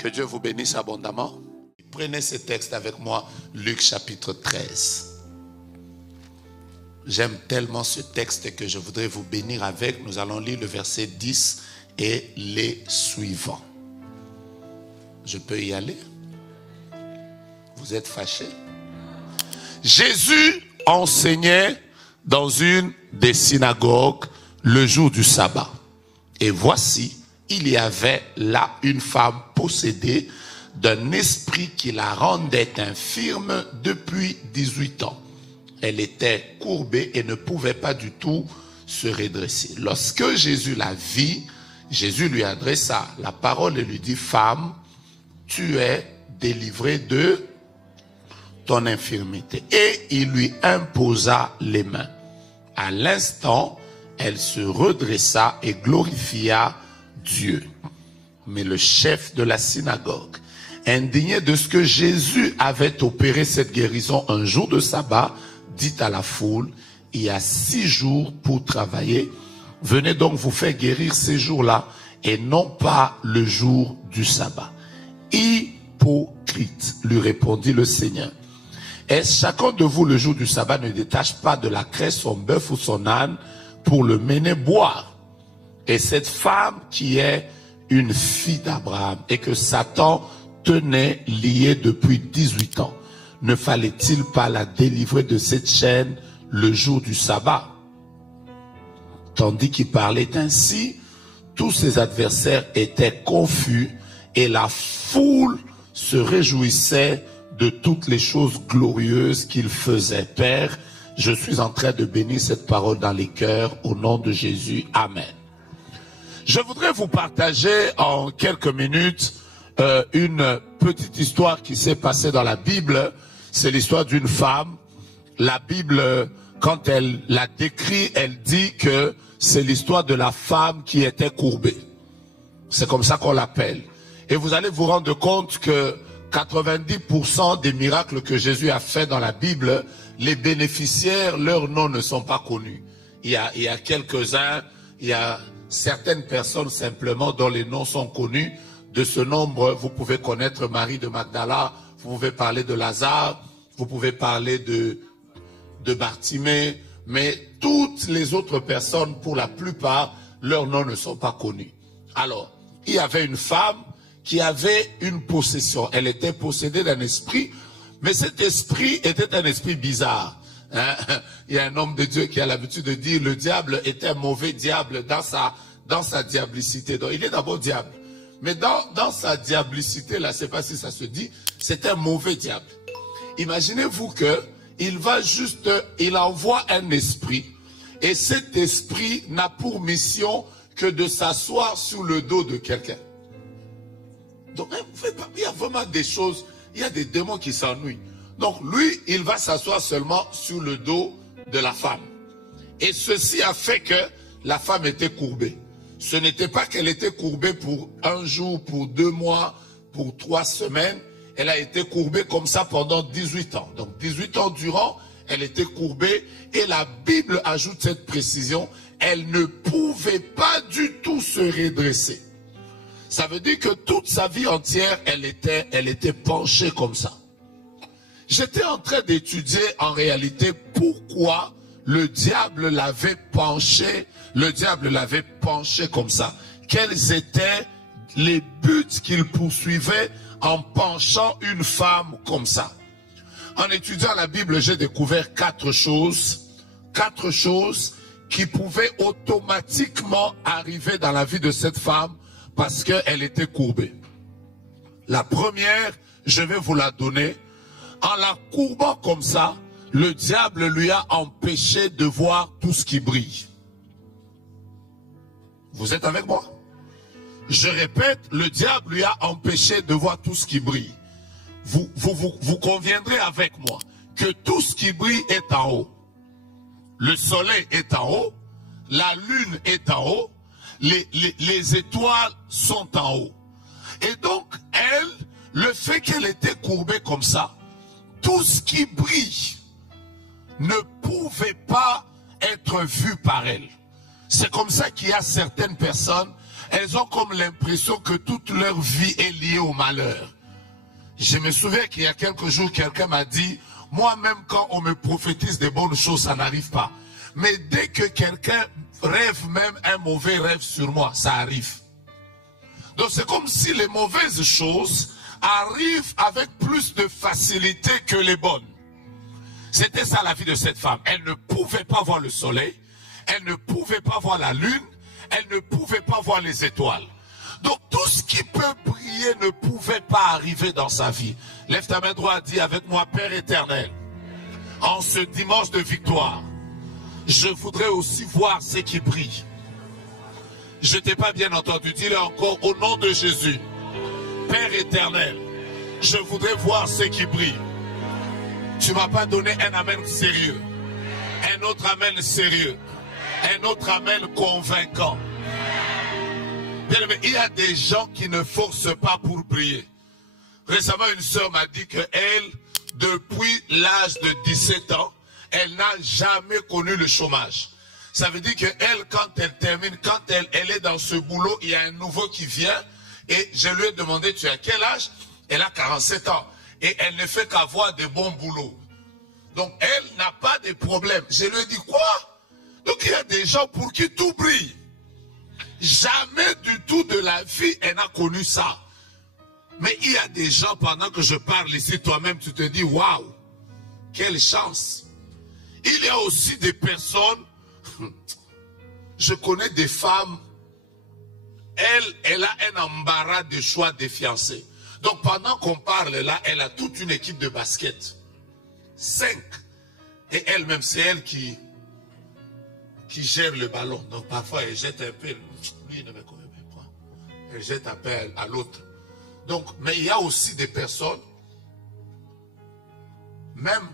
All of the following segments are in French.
Que Dieu vous bénisse abondamment. Prenez ce texte avec moi, Luc chapitre 13. J'aime tellement ce texte que je voudrais vous bénir avec. Nous allons lire le verset 10 et les suivants. Je peux y aller? Vous êtes fâchés? Jésus enseignait dans une des synagogues le jour du sabbat. Et voici, il y avait là une femme possédée d'un esprit qui la rendait infirme depuis 18 ans. Elle était courbée et ne pouvait pas du tout se redresser. Lorsque Jésus la vit, Jésus lui adressa la parole et lui dit, « Femme, tu es délivrée de ton infirmité. » Et il lui imposa les mains. À l'instant, elle se redressa et glorifia Dieu. Mais le chef de la synagogue, indigné de ce que Jésus avait opéré cette guérison un jour de sabbat, dit à la foule, il y a 6 jours pour travailler, venez donc vous faire guérir ces jours-là et non pas le jour du sabbat. Hypocrite, lui répondit le Seigneur. Est-ce chacun de vous le jour du sabbat ne détache pas de la craie son bœuf ou son âne pour le mener boire? Et cette femme qui est une fille d'Abraham et que Satan tenait liée depuis 18 ans, ne fallait-il pas la délivrer de cette chaîne le jour du sabbat? Tandis qu'il parlait ainsi, tous ses adversaires étaient confus et la foule se réjouissait de toutes les choses glorieuses qu'il faisait. Père, je suis en train de bénir cette parole dans les cœurs au nom de Jésus. Amen. Je voudrais vous partager en quelques minutes une petite histoire qui s'est passée dans la Bible. C'est l'histoire d'une femme. La Bible, quand elle la décrit, elle dit que c'est l'histoire de la femme qui était courbée. C'est comme ça qu'on l'appelle. Et vous allez vous rendre compte que 90% des miracles que Jésus a fait dans la Bible, les bénéficiaires, leurs noms ne sont pas connus. Il y a quelques-uns, il y a certaines personnes simplement dont les noms sont connus. De ce nombre, vous pouvez connaître Marie de Magdala, vous pouvez parler de Lazare, vous pouvez parler de Bartimée, mais toutes les autres personnes, pour la plupart, leurs noms ne sont pas connus. Alors, il y avait une femme qui avait une possession. Elle était possédée d'un esprit, mais cet esprit était un esprit bizarre. Hein? Il y a un homme de Dieu qui a l'habitude de dire le diable est un mauvais diable dans sa diablicité. Donc, il est d'abord diable. Mais dans sa diablicité, là, je ne sais pas si ça se dit, c'est un mauvais diable. Imaginez-vous que il envoie un esprit, et cet esprit n'a pour mission que de s'asseoir sur le dos de quelqu'un. Donc, il y a vraiment des choses, il y a des démons qui s'ennuient. Donc, lui, il va s'asseoir seulement sur le dos de la femme. Et ceci a fait que la femme était courbée. Ce n'était pas qu'elle était courbée pour 1 jour, pour 2 mois, pour 3 semaines. Elle a été courbée comme ça pendant 18 ans. Donc 18 ans durant, elle était courbée. Et la Bible ajoute cette précision, elle ne pouvait pas du tout se redresser. Ça veut dire que toute sa vie entière, elle était penchée comme ça. J'étais en train d'étudier en réalité pourquoi le diable l'avait penché comme ça. Quels étaient les buts qu'il poursuivait en penchant une femme comme ça? En étudiant la Bible, j'ai découvert 4 choses qui pouvaient automatiquement arriver dans la vie de cette femme parce qu'elle était courbée. La première, je vais vous la donner. En la courbant comme ça, le diable lui a empêché de voir tout ce qui brille. Vous êtes avec moi? Je répète, le diable lui a empêché de voir tout ce qui brille. Vous conviendrez avec moi que tout ce qui brille est en haut. Le soleil est en haut, la lune est en haut, les étoiles sont en haut. Et donc, elle, le fait qu'elle était courbée comme ça, tout ce qui brille ne pouvait pas être vu par elle. C'est comme ça qu'il y a certaines personnes, elles ont comme l'impression que toute leur vie est liée au malheur. Je me souviens qu'il y a quelques jours, quelqu'un m'a dit, moi-même quand on me prophétise des bonnes choses, ça n'arrive pas. Mais dès que quelqu'un rêve même un mauvais rêve sur moi, ça arrive. Donc c'est comme si les mauvaises choses arrivent avec plus de facilité que les bonnes. C'était ça la vie de cette femme. Elle ne pouvait pas voir le soleil, elle ne pouvait pas voir la lune, elle ne pouvait pas voir les étoiles. Donc tout ce qui peut briller ne pouvait pas arriver dans sa vie. Lève ta main droite, dis avec moi, Père éternel, en ce dimanche de victoire, je voudrais aussi voir ce qui brille. Je t'ai pas bien entendu, dis-le encore au nom de Jésus. Père éternel, je voudrais voir ce qui brille. Tu m'as pas donné un amen sérieux, un autre amen sérieux, un autre amen convaincant. Bien aimé, il y a des gens qui ne forcent pas pour briller. Récemment, une sœur m'a dit qu'elle, depuis l'âge de 17 ans, elle n'a jamais connu le chômage. Ça veut dire qu'elle, quand elle termine, quand elle est dans ce boulot, il y a un nouveau qui vient. Et je lui ai demandé, tu as quel âge? Elle a 47 ans. Et elle ne fait qu'avoir de bons boulots. Donc, elle n'a pas de problème. Je lui ai dit, quoi? Donc, il y a des gens pour qui tout brille. Jamais du tout de la vie, elle n'a connu ça. Mais il y a des gens, pendant que je parle ici, toi-même, tu te dis, waouh, quelle chance. Il y a aussi des personnes, je connais des femmes, elle a un embarras de choix des fiancés. Donc pendant qu'on parle là, elle a toute une équipe de basket. 5. Et elle-même, c'est elle qui gère le ballon. Donc parfois, elle jette un peu. Lui, il ne me connaît même pas. Elle jette un peu à l'autre. Donc, mais il y a aussi des personnes, même,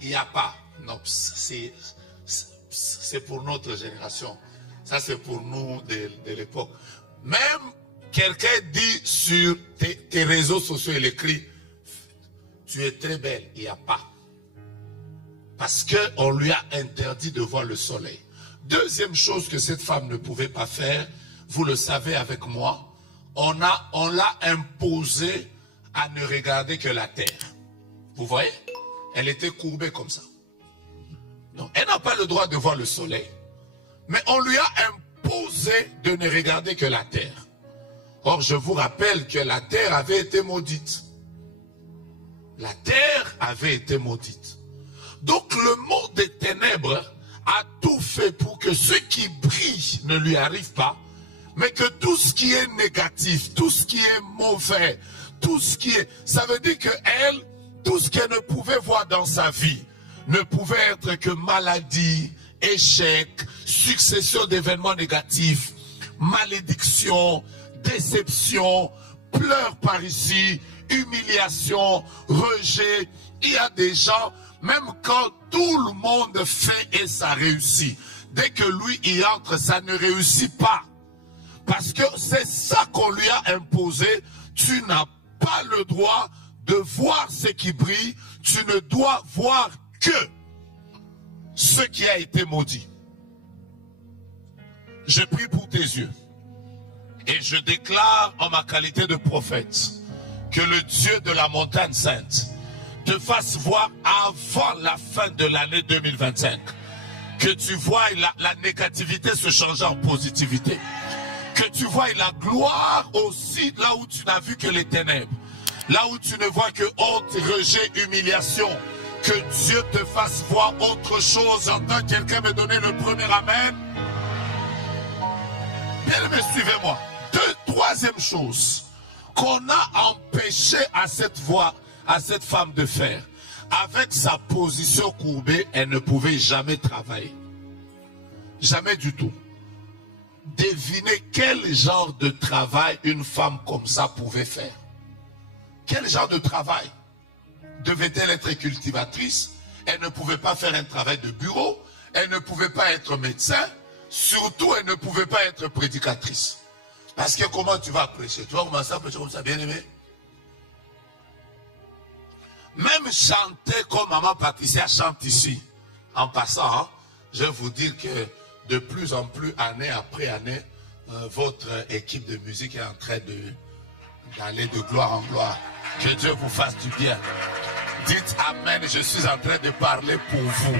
il n'y a pas. Non, c'est pour notre génération. Ça, c'est pour nous de l'époque. Même quelqu'un dit sur tes réseaux sociaux, il écrit, tu es très belle, il n'y a pas. Parce qu'on lui a interdit de voir le soleil. Deuxième chose que cette femme ne pouvait pas faire, vous le savez avec moi, on l'a imposé à ne regarder que la terre. Vous voyez? Elle était courbée comme ça. Donc, elle n'a pas le droit de voir le soleil. Mais on lui a imposé de ne regarder que la terre. Or, je vous rappelle que la terre avait été maudite. La terre avait été maudite. Donc, le monde des ténèbres a tout fait pour que ce qui brille ne lui arrive pas, mais que tout ce qui est négatif, tout ce qui est mauvais, tout ce qui est... Ça veut dire qu'elle, tout ce qu'elle ne pouvait voir dans sa vie, ne pouvait être que maladie, échec, succession d'événements négatifs, malédiction, déception, pleurs par ici, humiliation, rejet. Il y a des gens, même quand tout le monde fait et ça réussit, dès que lui y entre, ça ne réussit pas. Parce que c'est ça qu'on lui a imposé. Tu n'as pas le droit de voir ce qui brille. Tu ne dois voir que ce qui a été maudit. Je prie pour tes yeux. Et je déclare en ma qualité de prophète que le Dieu de la montagne sainte te fasse voir avant la fin de l'année 2025. Que tu vois la négativité se changer en positivité. Que tu vois la gloire aussi là où tu n'as vu que les ténèbres. Là où tu ne vois que honte, rejet, humiliation. Que Dieu te fasse voir autre chose. J'entends quelqu'un me donner le premier amen. Bien aimé, suivez-moi. Troisième chose qu'on a empêché à cette femme de faire. Avec sa position courbée, elle ne pouvait jamais travailler. Jamais du tout. Devinez quel genre de travail une femme comme ça pouvait faire. Quel genre de travail? Devait-elle être cultivatrice? Elle ne pouvait pas faire un travail de bureau. Elle ne pouvait pas être médecin. Surtout, elle ne pouvait pas être prédicatrice. Parce que comment tu vas prêcher? Tu vas commencer à prêcher comme ça, bien aimé? Même chanter comme maman Patricia chante ici. En passant, hein, je vais vous dire que de plus en plus, année après année, votre équipe de musique est en train d'aller de gloire en gloire. Que Dieu vous fasse du bien. Dites Amen, je suis en train de parler pour vous.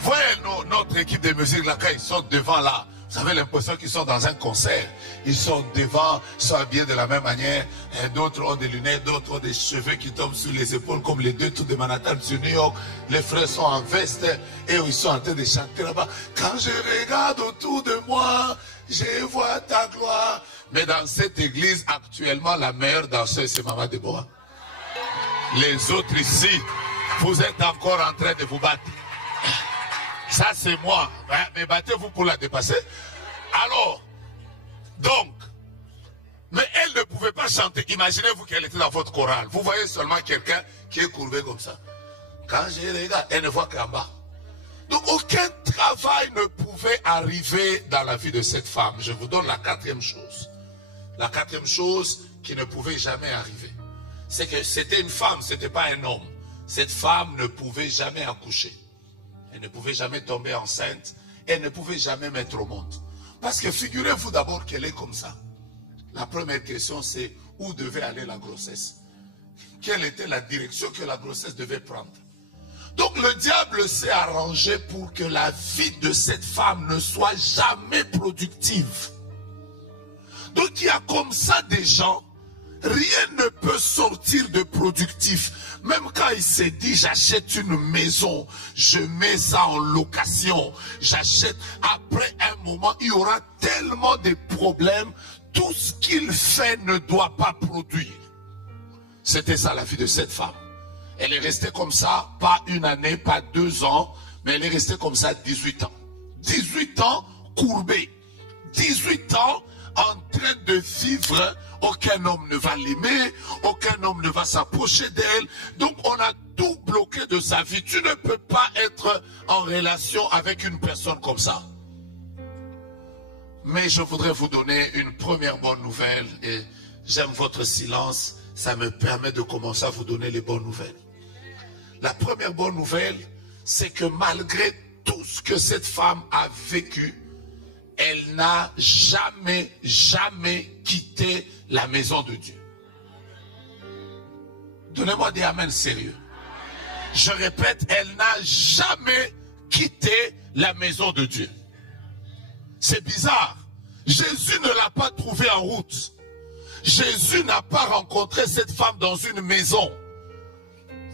Voyez notre équipe de musique là, quand ils sont devant là, vous avez l'impression qu'ils sont dans un concert. Ils sont devant, ils sont habillés de la même manière. D'autres ont des lunettes, d'autres ont des cheveux qui tombent sur les épaules, comme les deux tours de Manhattan sur New York. Les frères sont en veste et ils sont en train de chanter là-bas. Quand je regarde autour de moi, je vois ta gloire. Mais dans cette église, actuellement, la meilleure danseuse, c'est Maman Déborah. Les autres ici, vous êtes encore en train de vous battre. Ça, c'est moi. Mais battez-vous pour la dépasser. Alors, donc, mais elle ne pouvait pas chanter. Imaginez-vous qu'elle était dans votre chorale. Vous voyez seulement quelqu'un qui est courbé comme ça. Quand je regarde, elle ne voit qu'en bas. Donc, aucun travail ne pouvait arriver dans la vie de cette femme. Je vous donne la quatrième chose. La quatrième chose qui ne pouvait jamais arriver. C'est que c'était une femme, ce n'était pas un homme. Cette femme ne pouvait jamais accoucher. Elle ne pouvait jamais tomber enceinte. Elle ne pouvait jamais mettre au monde. Parce que figurez-vous d'abord qu'elle est comme ça. La première question, c'est où devait aller la grossesse? Quelle était la direction que la grossesse devait prendre? Donc le diable s'est arrangé pour que la vie de cette femme ne soit jamais productive. Donc il y a comme ça des gens, rien ne peut sortir de productif. Même quand il s'est dit, j'achète une maison, je mets ça en location, j'achète. Après un moment, il y aura tellement de problèmes, tout ce qu'il fait ne doit pas produire. C'était ça la vie de cette femme. Elle est restée comme ça, pas une année, pas 2 ans, mais elle est restée comme ça 18 ans. 18 ans courbée. 18 ans en train de vivre. Aucun homme ne va l'aimer, aucun homme ne va s'approcher d'elle. Donc on a tout bloqué de sa vie. Tu ne peux pas être en relation avec une personne comme ça. Mais je voudrais vous donner une première bonne nouvelle. Et j'aime votre silence. Ça me permet de commencer à vous donner les bonnes nouvelles. La première bonne nouvelle, c'est que malgré tout ce que cette femme a vécu, elle n'a jamais quitté la maison de Dieu. Donnez-moi des amen sérieux. Je répète, elle n'a jamais quitté la maison de Dieu. C'est bizarre. Jésus ne l'a pas trouvée en route. Jésus n'a pas rencontré cette femme dans une maison.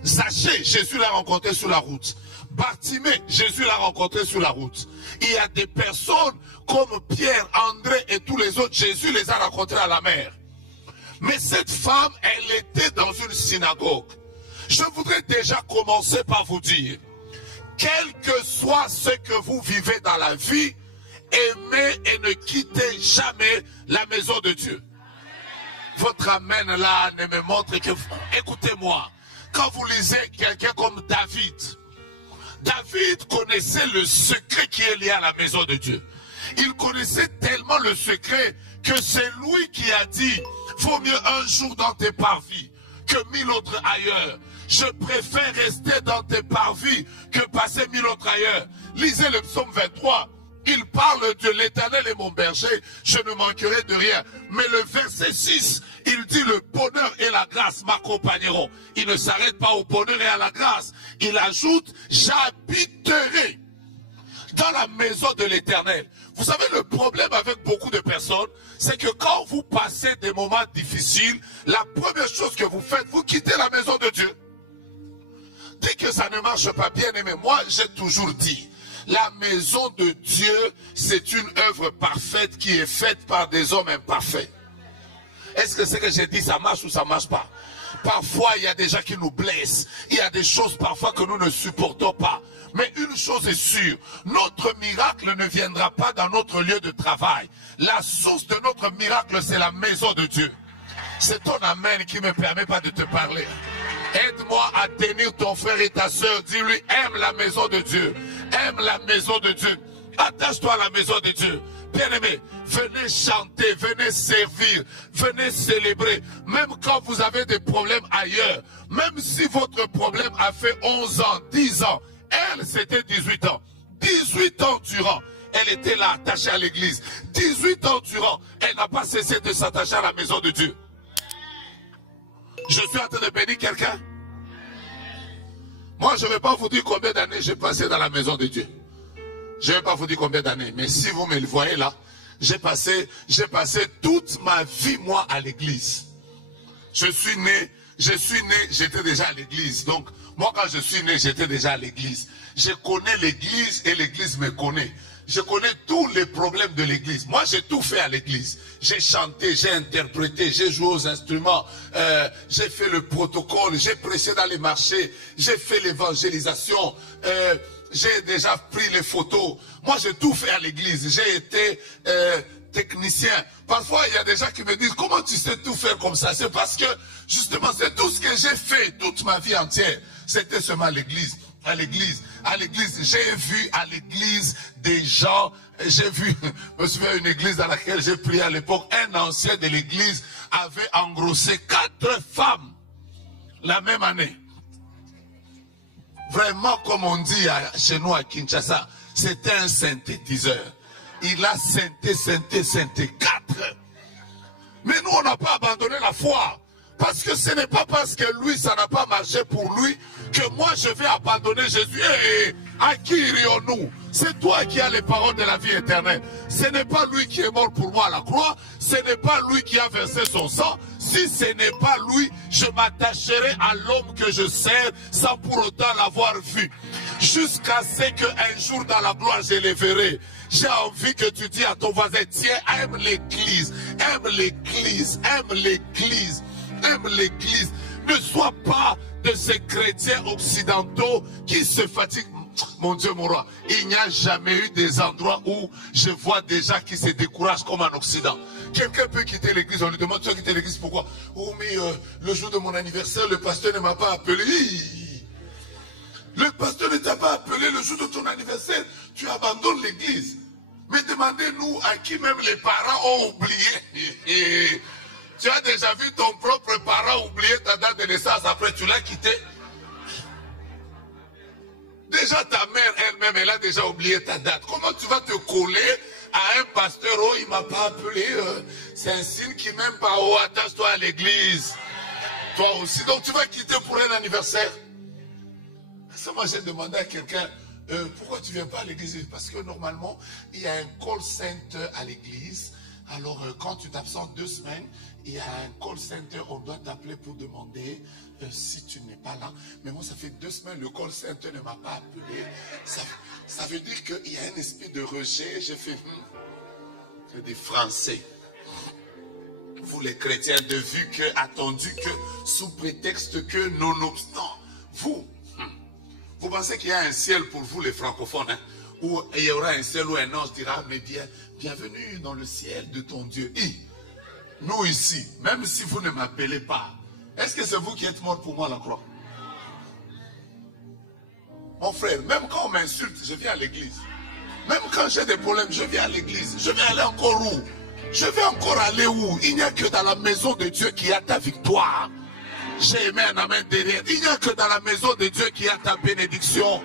Zachée, Jésus l'a rencontré sur la route. Bartimée, Jésus l'a rencontré sur la route. Il y a des personnes comme Pierre, André et tous les autres, Jésus les a rencontrés à la mer. Mais cette femme, elle était dans une synagogue. Je voudrais déjà commencer par vous dire, quel que soit ce que vous vivez dans la vie, aimez et ne quittez jamais la maison de Dieu. Votre amen là ne me montre que... Écoutez-moi, quand vous lisez quelqu'un comme David, David connaissait le secret qui est lié à la maison de Dieu. Il connaissait tellement le secret que c'est lui qui a dit, vaut mieux un jour dans tes parvis que 1000 autres ailleurs. Je préfère rester dans tes parvis que passer 1000 autres ailleurs. Lisez le psaume 23. Il parle de l'Éternel est mon berger, je ne manquerai de rien. Mais le verset 6, il dit le bonheur et la grâce m'accompagneront. Il ne s'arrête pas au bonheur et à la grâce. Il ajoute, j'habiterai dans la maison de l'Éternel. Vous savez, le problème avec beaucoup de personnes, c'est que quand vous passez des moments difficiles, la première chose que vous faites, vous quittez la maison de Dieu. Dès que ça ne marche pas bien, mais moi j'ai toujours dit, la maison de Dieu, c'est une œuvre parfaite qui est faite par des hommes imparfaits. Est-ce que ce que j'ai dit, ça marche ou ça ne marche pas? Parfois, il y a des gens qui nous blessent. Il y a des choses parfois que nous ne supportons pas. Mais une chose est sûre, notre miracle ne viendra pas dans notre lieu de travail. La source de notre miracle, c'est la maison de Dieu. C'est ton amen qui ne me permet pas de te parler. Aide-moi à tenir ton frère et ta soeur. Dis-lui, aime la maison de Dieu. Aime la maison de Dieu. Attache-toi à la maison de Dieu. Bien-aimés, venez chanter, venez servir, venez célébrer. Même quand vous avez des problèmes ailleurs, même si votre problème a fait 11 ans, 10 ans, elle c'était 18 ans. 18 ans durant, elle était là attachée à l'église. 18 ans durant, elle n'a pas cessé de s'attacher à la maison de Dieu. Je suis en train de bénir quelqu'un. Moi, je ne vais pas vous dire combien d'années j'ai passé dans la maison de Dieu. Je ne vais pas vous dire combien d'années, mais si vous me le voyez là, j'ai passé toute ma vie, moi, à l'église. Je suis né, j'étais déjà à l'église. Donc, moi, quand je suis né, j'étais déjà à l'église. Je connais l'église et l'église me connaît. Je connais tous les problèmes de l'église. Moi, j'ai tout fait à l'église. J'ai chanté, j'ai interprété, j'ai joué aux instruments, j'ai fait le protocole, j'ai prêché dans les marchés, j'ai fait l'évangélisation, j'ai déjà pris les photos. Moi, j'ai tout fait à l'église. J'ai été technicien. Parfois, il y a des gens qui me disent, comment tu sais tout faire comme ça? C'est parce que, justement, c'est tout ce que j'ai fait toute ma vie entière. C'était seulement à l'église. À l'église, j'ai vu à l'église des gens, j'ai vu, je me souviens une église dans laquelle j'ai prié à l'époque, un ancien de l'église avait engrossé 4 femmes la même année. Vraiment, comme on dit chez nous à Kinshasa, c'était un synthétiseur. Il a synthé 4. Mais nous, on n'a pas abandonné la foi. Parce que ce n'est pas parce que lui, ça n'a pas marché pour lui, que moi, je vais abandonner Jésus. À qui irions-nous? C'est toi qui as les paroles de la vie éternelle. Ce n'est pas lui qui est mort pour moi à la croix. Ce n'est pas lui qui a versé son sang. Si ce n'est pas lui, je m'attacherai à l'homme que je sers sans pour autant l'avoir vu. Jusqu'à ce qu'un jour dans la gloire, je les verrai. J'ai envie que tu dis à ton voisin, tiens, aime l'église, aime l'église, aime l'église. Aime l'église. Ne sois pas de ces chrétiens occidentaux qui se fatiguent. Mon Dieu, mon roi, il n'y a jamais eu des endroits où je vois des gens qui se découragent comme en Occident. Quelqu'un peut quitter l'église, on lui demande, tu as quitté l'église, pourquoi? Oh, mais le jour de mon anniversaire, le pasteur ne m'a pas appelé. Le pasteur ne t'a pas appelé le jour de ton anniversaire, tu abandonnes l'église. Mais demandez-nous à qui même les parents ont oublié. Tu as déjà vu ton propre parent oublier ta date de naissance, après tu l'as quitté. Déjà ta mère elle-même, elle a déjà oublié ta date. Comment tu vas te coller à un pasteur? Oh, il ne m'a pas appelé. C'est un signe qui m'aime pas. Oh, attache-toi à l'église. Toi aussi. Donc tu vas quitter pour un anniversaire. Ça, moi j'ai demandé à quelqu'un, pourquoi tu ne viens pas à l'église? Parce que normalement, il y a un call center à l'église. Alors, quand tu t'absentes 2 semaines, il y a un call center, on doit t'appeler pour demander si tu n'es pas là. Mais moi, ça fait 2 semaines, le call center ne m'a pas appelé. Ça veut dire qu'il y a un esprit de rejet. J'ai fait des Français. Vous les chrétiens, de vue que, attendu que, sous prétexte que, nonobstant, vous pensez qu'il y a un ciel pour vous les francophones, hein, où il y aura un ciel où un ange dira, mais bienvenue dans le ciel de ton Dieu. Nous ici, même si vous ne m'appelez pas, est-ce que c'est vous qui êtes mort pour moi à la croix? Mon frère, même quand on m'insulte, je viens à l'église. Même quand j'ai des problèmes, je viens à l'église. Je vais aller encore où? Je vais encore aller où? Il n'y a que dans la maison de Dieu qu'il y a ta victoire. J'ai aimé un amen derrière. Il n'y a que dans la maison de Dieu qu'il y a ta bénédiction.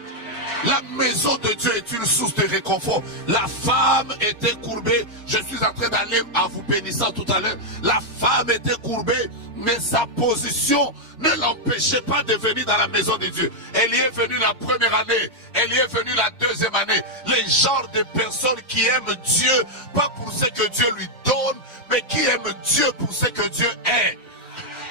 La maison de Dieu est une source de réconfort. La femme était courbée. Je suis en train d'aller à vous bénissant tout à l'heure. La femme était courbée, mais sa position ne l'empêchait pas de venir dans la maison de Dieu. Elle y est venue la première année. Elle y est venue la deuxième année. Les genres de personnes qui aiment Dieu, pas pour ce que Dieu lui donne, mais qui aiment Dieu pour ce que Dieu est.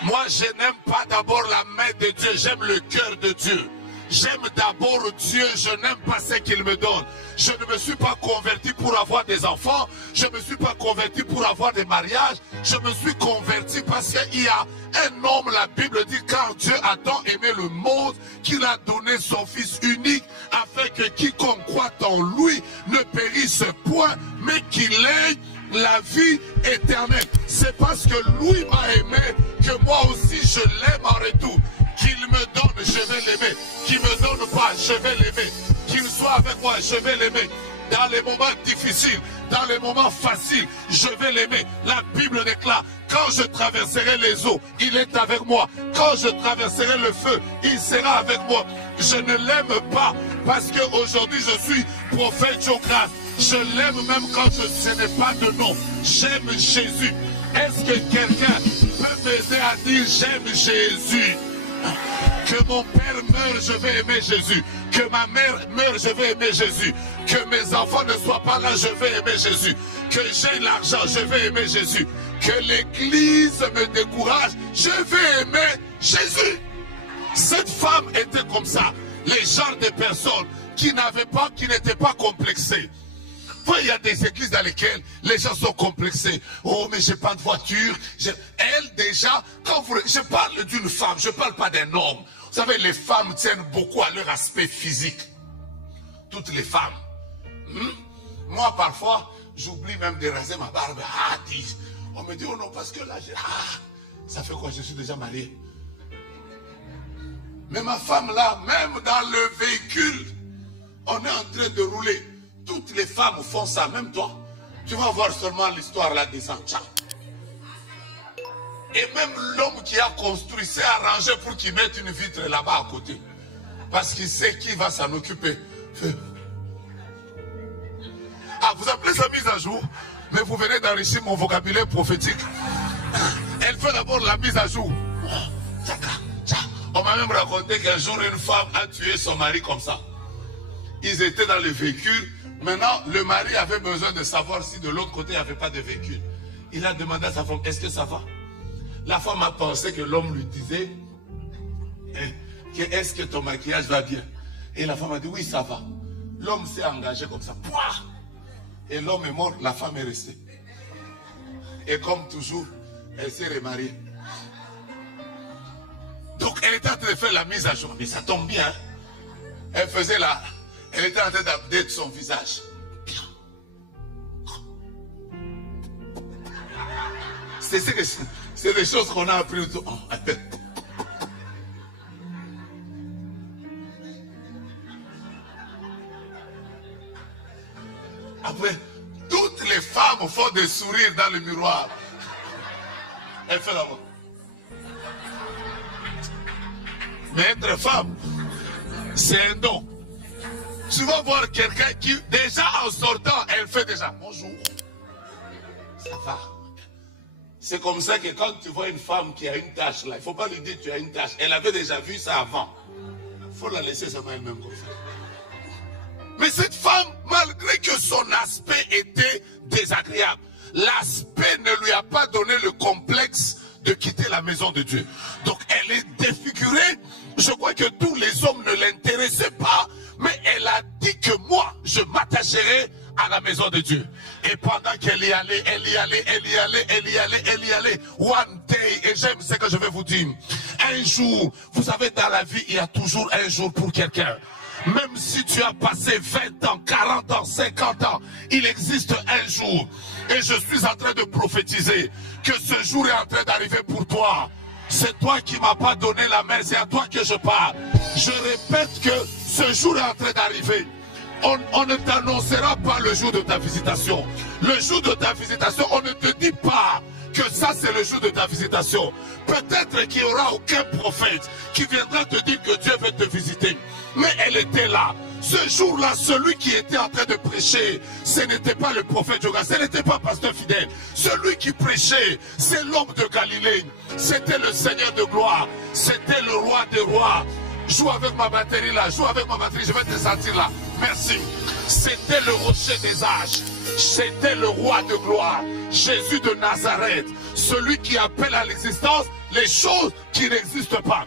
Moi, je n'aime pas d'abord la main de Dieu, j'aime le cœur de Dieu. J'aime d'abord Dieu, je n'aime pas ce qu'il me donne. Je ne me suis pas converti pour avoir des enfants, je ne me suis pas converti pour avoir des mariages, je me suis converti parce qu'il y a un homme, la Bible dit, car Dieu a tant aimé le monde qu'il a donné son Fils unique, afin que quiconque croit en lui ne périsse point, mais qu'il ait la vie éternelle. C'est parce que lui m'a aimé que moi aussi je l'aime en retour. Qu'il me donne, je vais l'aimer. Qu'il me donne pas, je vais l'aimer. Qu'il soit avec moi, je vais l'aimer. Dans les moments difficiles, dans les moments faciles, je vais l'aimer. La Bible déclare, quand je traverserai les eaux, il est avec moi. Quand je traverserai le feu, il sera avec moi. Je ne l'aime pas parce qu'aujourd'hui je suis prophète géographe. Je l'aime même quand ce n'est pas de nom. J'aime Jésus. Est-ce que quelqu'un peut m'aider à dire j'aime Jésus? Que mon père meure, je vais aimer Jésus. Que ma mère meure, je vais aimer Jésus. Que mes enfants ne soient pas là, je vais aimer Jésus. Que j'ai l'argent, je vais aimer Jésus. Que l'église me décourage, je vais aimer Jésus. Cette femme était comme ça. Les genres de personnes qui n'étaient pas complexées. Il y a des églises dans lesquelles les gens sont complexés. Oh, mais j'ai pas de voiture. Elle, déjà, je parle d'une femme, je parle pas d'un homme. Vous savez, les femmes tiennent beaucoup à leur aspect physique. Toutes les femmes. Moi, parfois, j'oublie même de raser ma barbe. On me dit, oh non, parce que là, ça fait quoi? Je suis déjà marié. Mais ma femme là, même dans le véhicule, on est en train de rouler. Toutes les femmes font ça, même toi. Tu vas voir seulement l'histoire là des enfants. Et même l'homme qui a construit s'est arrangé pour qu'il mette une vitre là-bas à côté. Parce qu'il sait qui va s'en occuper. Ah, vous appelez ça mise à jour? Mais vous venez d'enrichir mon vocabulaire prophétique. Elle fait d'abord la mise à jour. On m'a même raconté qu'un jour une femme a tué son mari comme ça. Ils étaient dans le véhicule. Maintenant, le mari avait besoin de savoir si de l'autre côté il n'y avait pas de véhicule. Il a demandé à sa femme, est-ce que ça va? La femme a pensé que l'homme lui disait, est-ce que ton maquillage va bien? Et la femme a dit, oui, ça va. L'homme s'est engagé comme ça. Et l'homme est mort, la femme est restée. Et comme toujours, elle s'est remariée. Donc, elle était en train de faire la mise à jour. Mais ça tombe bien. Elle faisait la... Elle était en train d'update son visage. C'est des choses qu'on a appris. Après, toutes les femmes font des sourires dans le miroir. Elle fait d'abord. Mais être femme, c'est un don. Tu vas voir quelqu'un qui, déjà en sortant, elle fait déjà bonjour. Ça va. C'est comme ça que quand tu vois une femme qui a une tâche là, il ne faut pas lui dire tu as une tâche. Elle avait déjà vu ça avant. Il faut la laisser seulement elle-même comme ça. Mais cette femme, malgré que son aspect était désagréable, l'aspect ne lui a pas donné le complexe de quitter la maison de Dieu. Donc elle est défigurée. Je crois que tous les hommes ne l'intéressaient pas. Mais elle a dit que moi, je m'attacherai à la maison de Dieu. Et pendant qu'elle y allait, elle y allait, elle y allait, elle y allait, elle y allait. One day, et j'aime ce que je vais vous dire. Un jour, vous savez, dans la vie, il y a toujours un jour pour quelqu'un. Même si tu as passé 20 ans, 40 ans, 50 ans, il existe un jour. Et je suis en train de prophétiser que ce jour est en train d'arriver pour toi. C'est toi qui ne m'as pas donné la main, c'est à toi que je parle. Je répète que ce jour est en train d'arriver. On ne t'annoncera pas le jour de ta visitation. Le jour de ta visitation, on ne te dit pas que ça c'est le jour de ta visitation. Peut-être qu'il n'y aura aucun prophète qui viendra te dire que Dieu veut te visiter. Mais elle était là. Ce jour-là, celui qui était en train de prêcher, ce n'était pas le prophète Joga, ce n'était pas pasteur fidèle. Celui qui prêchait, c'est l'homme de Galilée. C'était le Seigneur de gloire. C'était le roi des rois. Joue avec ma batterie là, joue avec ma batterie, je vais te sentir là. Merci. C'était le rocher des âges. C'était le roi de gloire. Jésus de Nazareth. Celui qui appelle à l'existence les choses qui n'existent pas.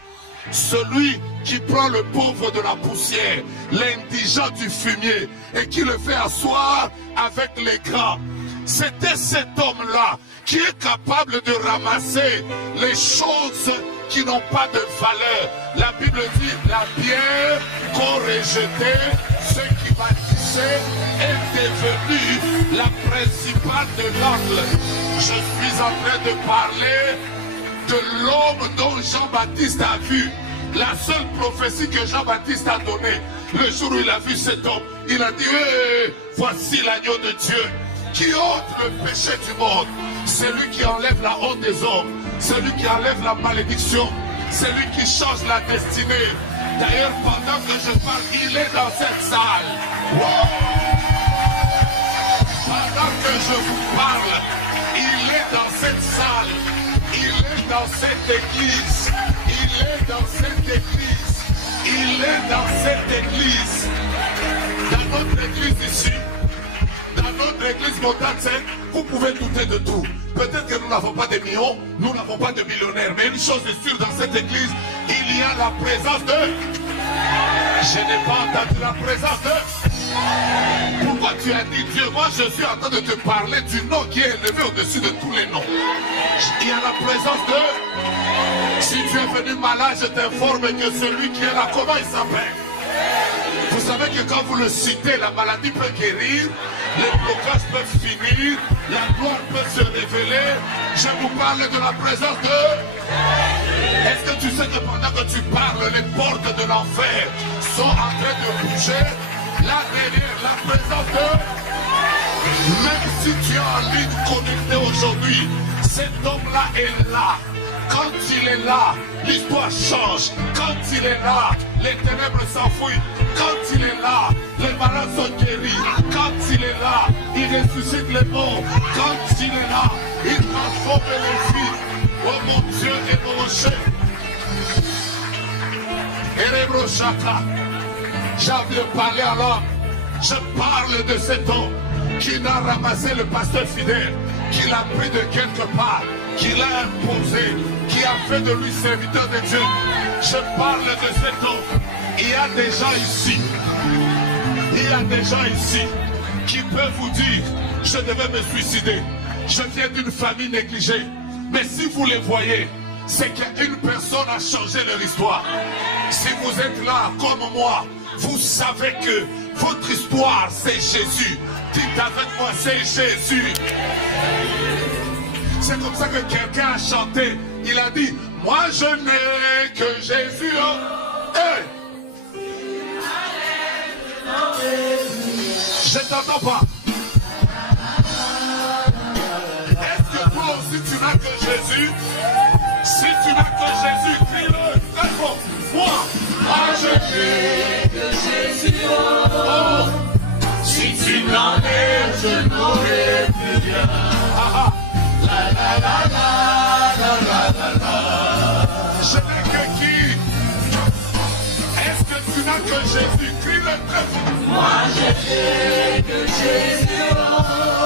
Celui qui prend le pauvre de la poussière, l'indigent du fumier, et qui le fait asseoir avec les grands. C'était cet homme-là qui est capable de ramasser les choses qui n'ont pas de valeur. La Bible dit, la pierre qu'on rejetait, ce qui bâtissait, est devenue la principale de l'angle. Je suis en train de parler de l'homme dont Jean-Baptiste a vu. La seule prophétie que Jean-Baptiste a donnée, le jour où il a vu cet homme, il a dit, voici l'agneau de Dieu qui ôte le péché du monde. C'est lui qui enlève la honte des hommes. C'est lui qui enlève la malédiction. C'est lui qui change la destinée. D'ailleurs, pendant que je parle, il est dans cette salle. Wow! que je vous parle, il est dans cette salle, il est dans cette église, il est dans cette église, il est dans cette église. Dans notre église ici, dans notre église Montagne Sainte, vous pouvez douter de tout. Peut-être que nous n'avons pas de millions, nous n'avons pas de millionnaires, mais une chose est sûre, dans cette église, il y a la présence de... Je n'ai pas entendu la présence de... Pourquoi tu as dit Dieu? Moi je suis en train de te parler du nom qui est élevé au-dessus de tous les noms. Il y a la présence de... Si tu es venu malade, je t'informe que celui qui est là, comment il s'appelle? Vous savez que quand vous le citez, la maladie peut guérir, les blocages peuvent finir, la gloire peut se révéler. Je vous parle de la présence de... Est-ce que tu sais que pendant que tu parles, les portes de l'enfer sont en train de bouger? Là derrière, la présence de... Même si tu es en ligne connecté aujourd'hui, cet homme-là est là. Quand il est là, l'histoire change. Quand il est là, les ténèbres s'enfuient. Quand il est là, les malades sont guéris. Quand il est là, il ressuscite les morts. Quand il est là, il transforme les vies. Oh mon Dieu et mon rocher. Erebro Chaka. J'ai envie de parler à l'homme. Je parle de cet homme qui n'a ramassé le pasteur fidèle, qui l'a pris de quelque part, qui l'a imposé, qui a fait de lui serviteur de Dieu. Je parle de cet homme. Il y a des gens ici, qui peuvent vous dire, je devais me suicider. Je viens d'une famille négligée. Mais si vous les voyez, c'est qu'une personne a changé leur histoire. Si vous êtes là comme moi, vous savez que votre histoire c'est Jésus. Dites avec moi, c'est Jésus. C'est comme ça que quelqu'un a chanté. Il a dit, moi je n'ai que Jésus. Hey! Je t'entends pas. Est-ce que toi aussi tu n'as que Jésus? Si tu n'as que Jésus, crie-le très fort. Moi je n'ai que Jésus. Oh. Si tu l'enlèves, je n'aurai plus rien. La la la la la la la la. Je n'ai que qui? Est-ce que tu n'as que Jésus? Crie-le très fort. Moi je n'ai que Jésus.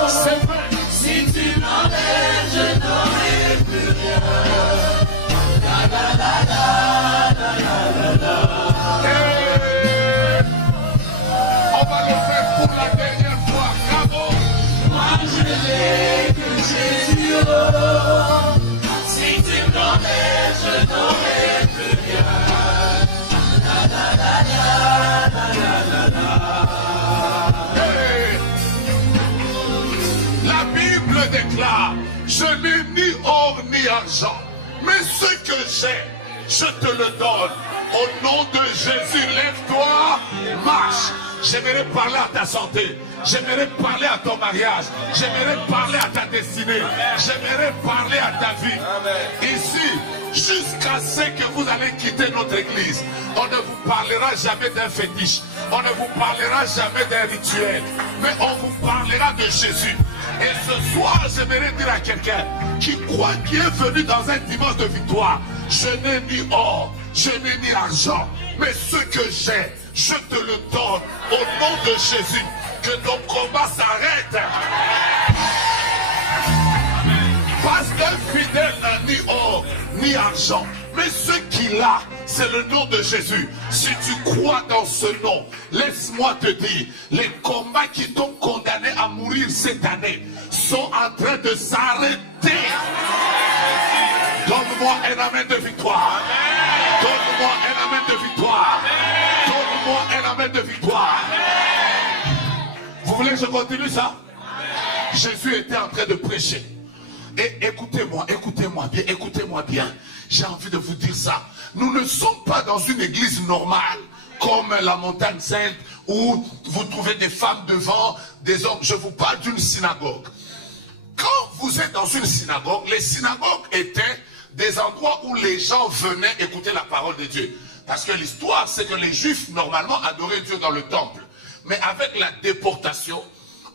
C'est vrai. Si tu l'enlèves, je n'aurai plus rien. La la la la la la la la. On va le faire pour la dernière fois. Bravo. Moi je n'ai que Jésus. Si tu m'enlèves, je n'aurai plus rien. La la la la la la la. Hey. La Bible déclare, je n'ai ni or ni argent, mais ce que j'ai, je te le donne. Au nom de Jésus, lève-toi, marche. J'aimerais parler à ta santé. J'aimerais parler à ton mariage. J'aimerais parler à ta destinée. J'aimerais parler à ta vie. Ici, jusqu'à ce que vous allez quitter notre église, on ne vous parlera jamais d'un fétiche. On ne vous parlera jamais d'un rituel. Mais on vous parlera de Jésus. Et ce soir, j'aimerais dire à quelqu'un qui croit qu'il est venu dans un dimanche de victoire, je n'ai ni or, je n'ai ni argent, mais ce que j'ai, je te le donne au nom de Jésus. Que ton combat s'arrête. Parce qu'un fidèle n'a ni or, ni argent. Mais ce qu'il a, c'est le nom de Jésus. Si tu crois dans ce nom, laisse-moi te dire, les combats qui t'ont condamné à mourir cette année sont en train de s'arrêter. Donne-moi un amen de victoire. Donne-moi un amen de victoire. Donne-moi un amen de victoire. Vous voulez que je continue ça? Jésus était en train de prêcher. Et écoutez-moi bien, écoutez-moi bien. J'ai envie de vous dire ça. Nous ne sommes pas dans une église normale, comme la Montagne Sainte, où vous trouvez des femmes devant, des hommes. Je vous parle d'une synagogue. Quand vous êtes dans une synagogue, les synagogues étaient des endroits où les gens venaient écouter la parole de Dieu. Parce que l'histoire, c'est que les Juifs, normalement, adoraient Dieu dans le temple. Mais avec la déportation,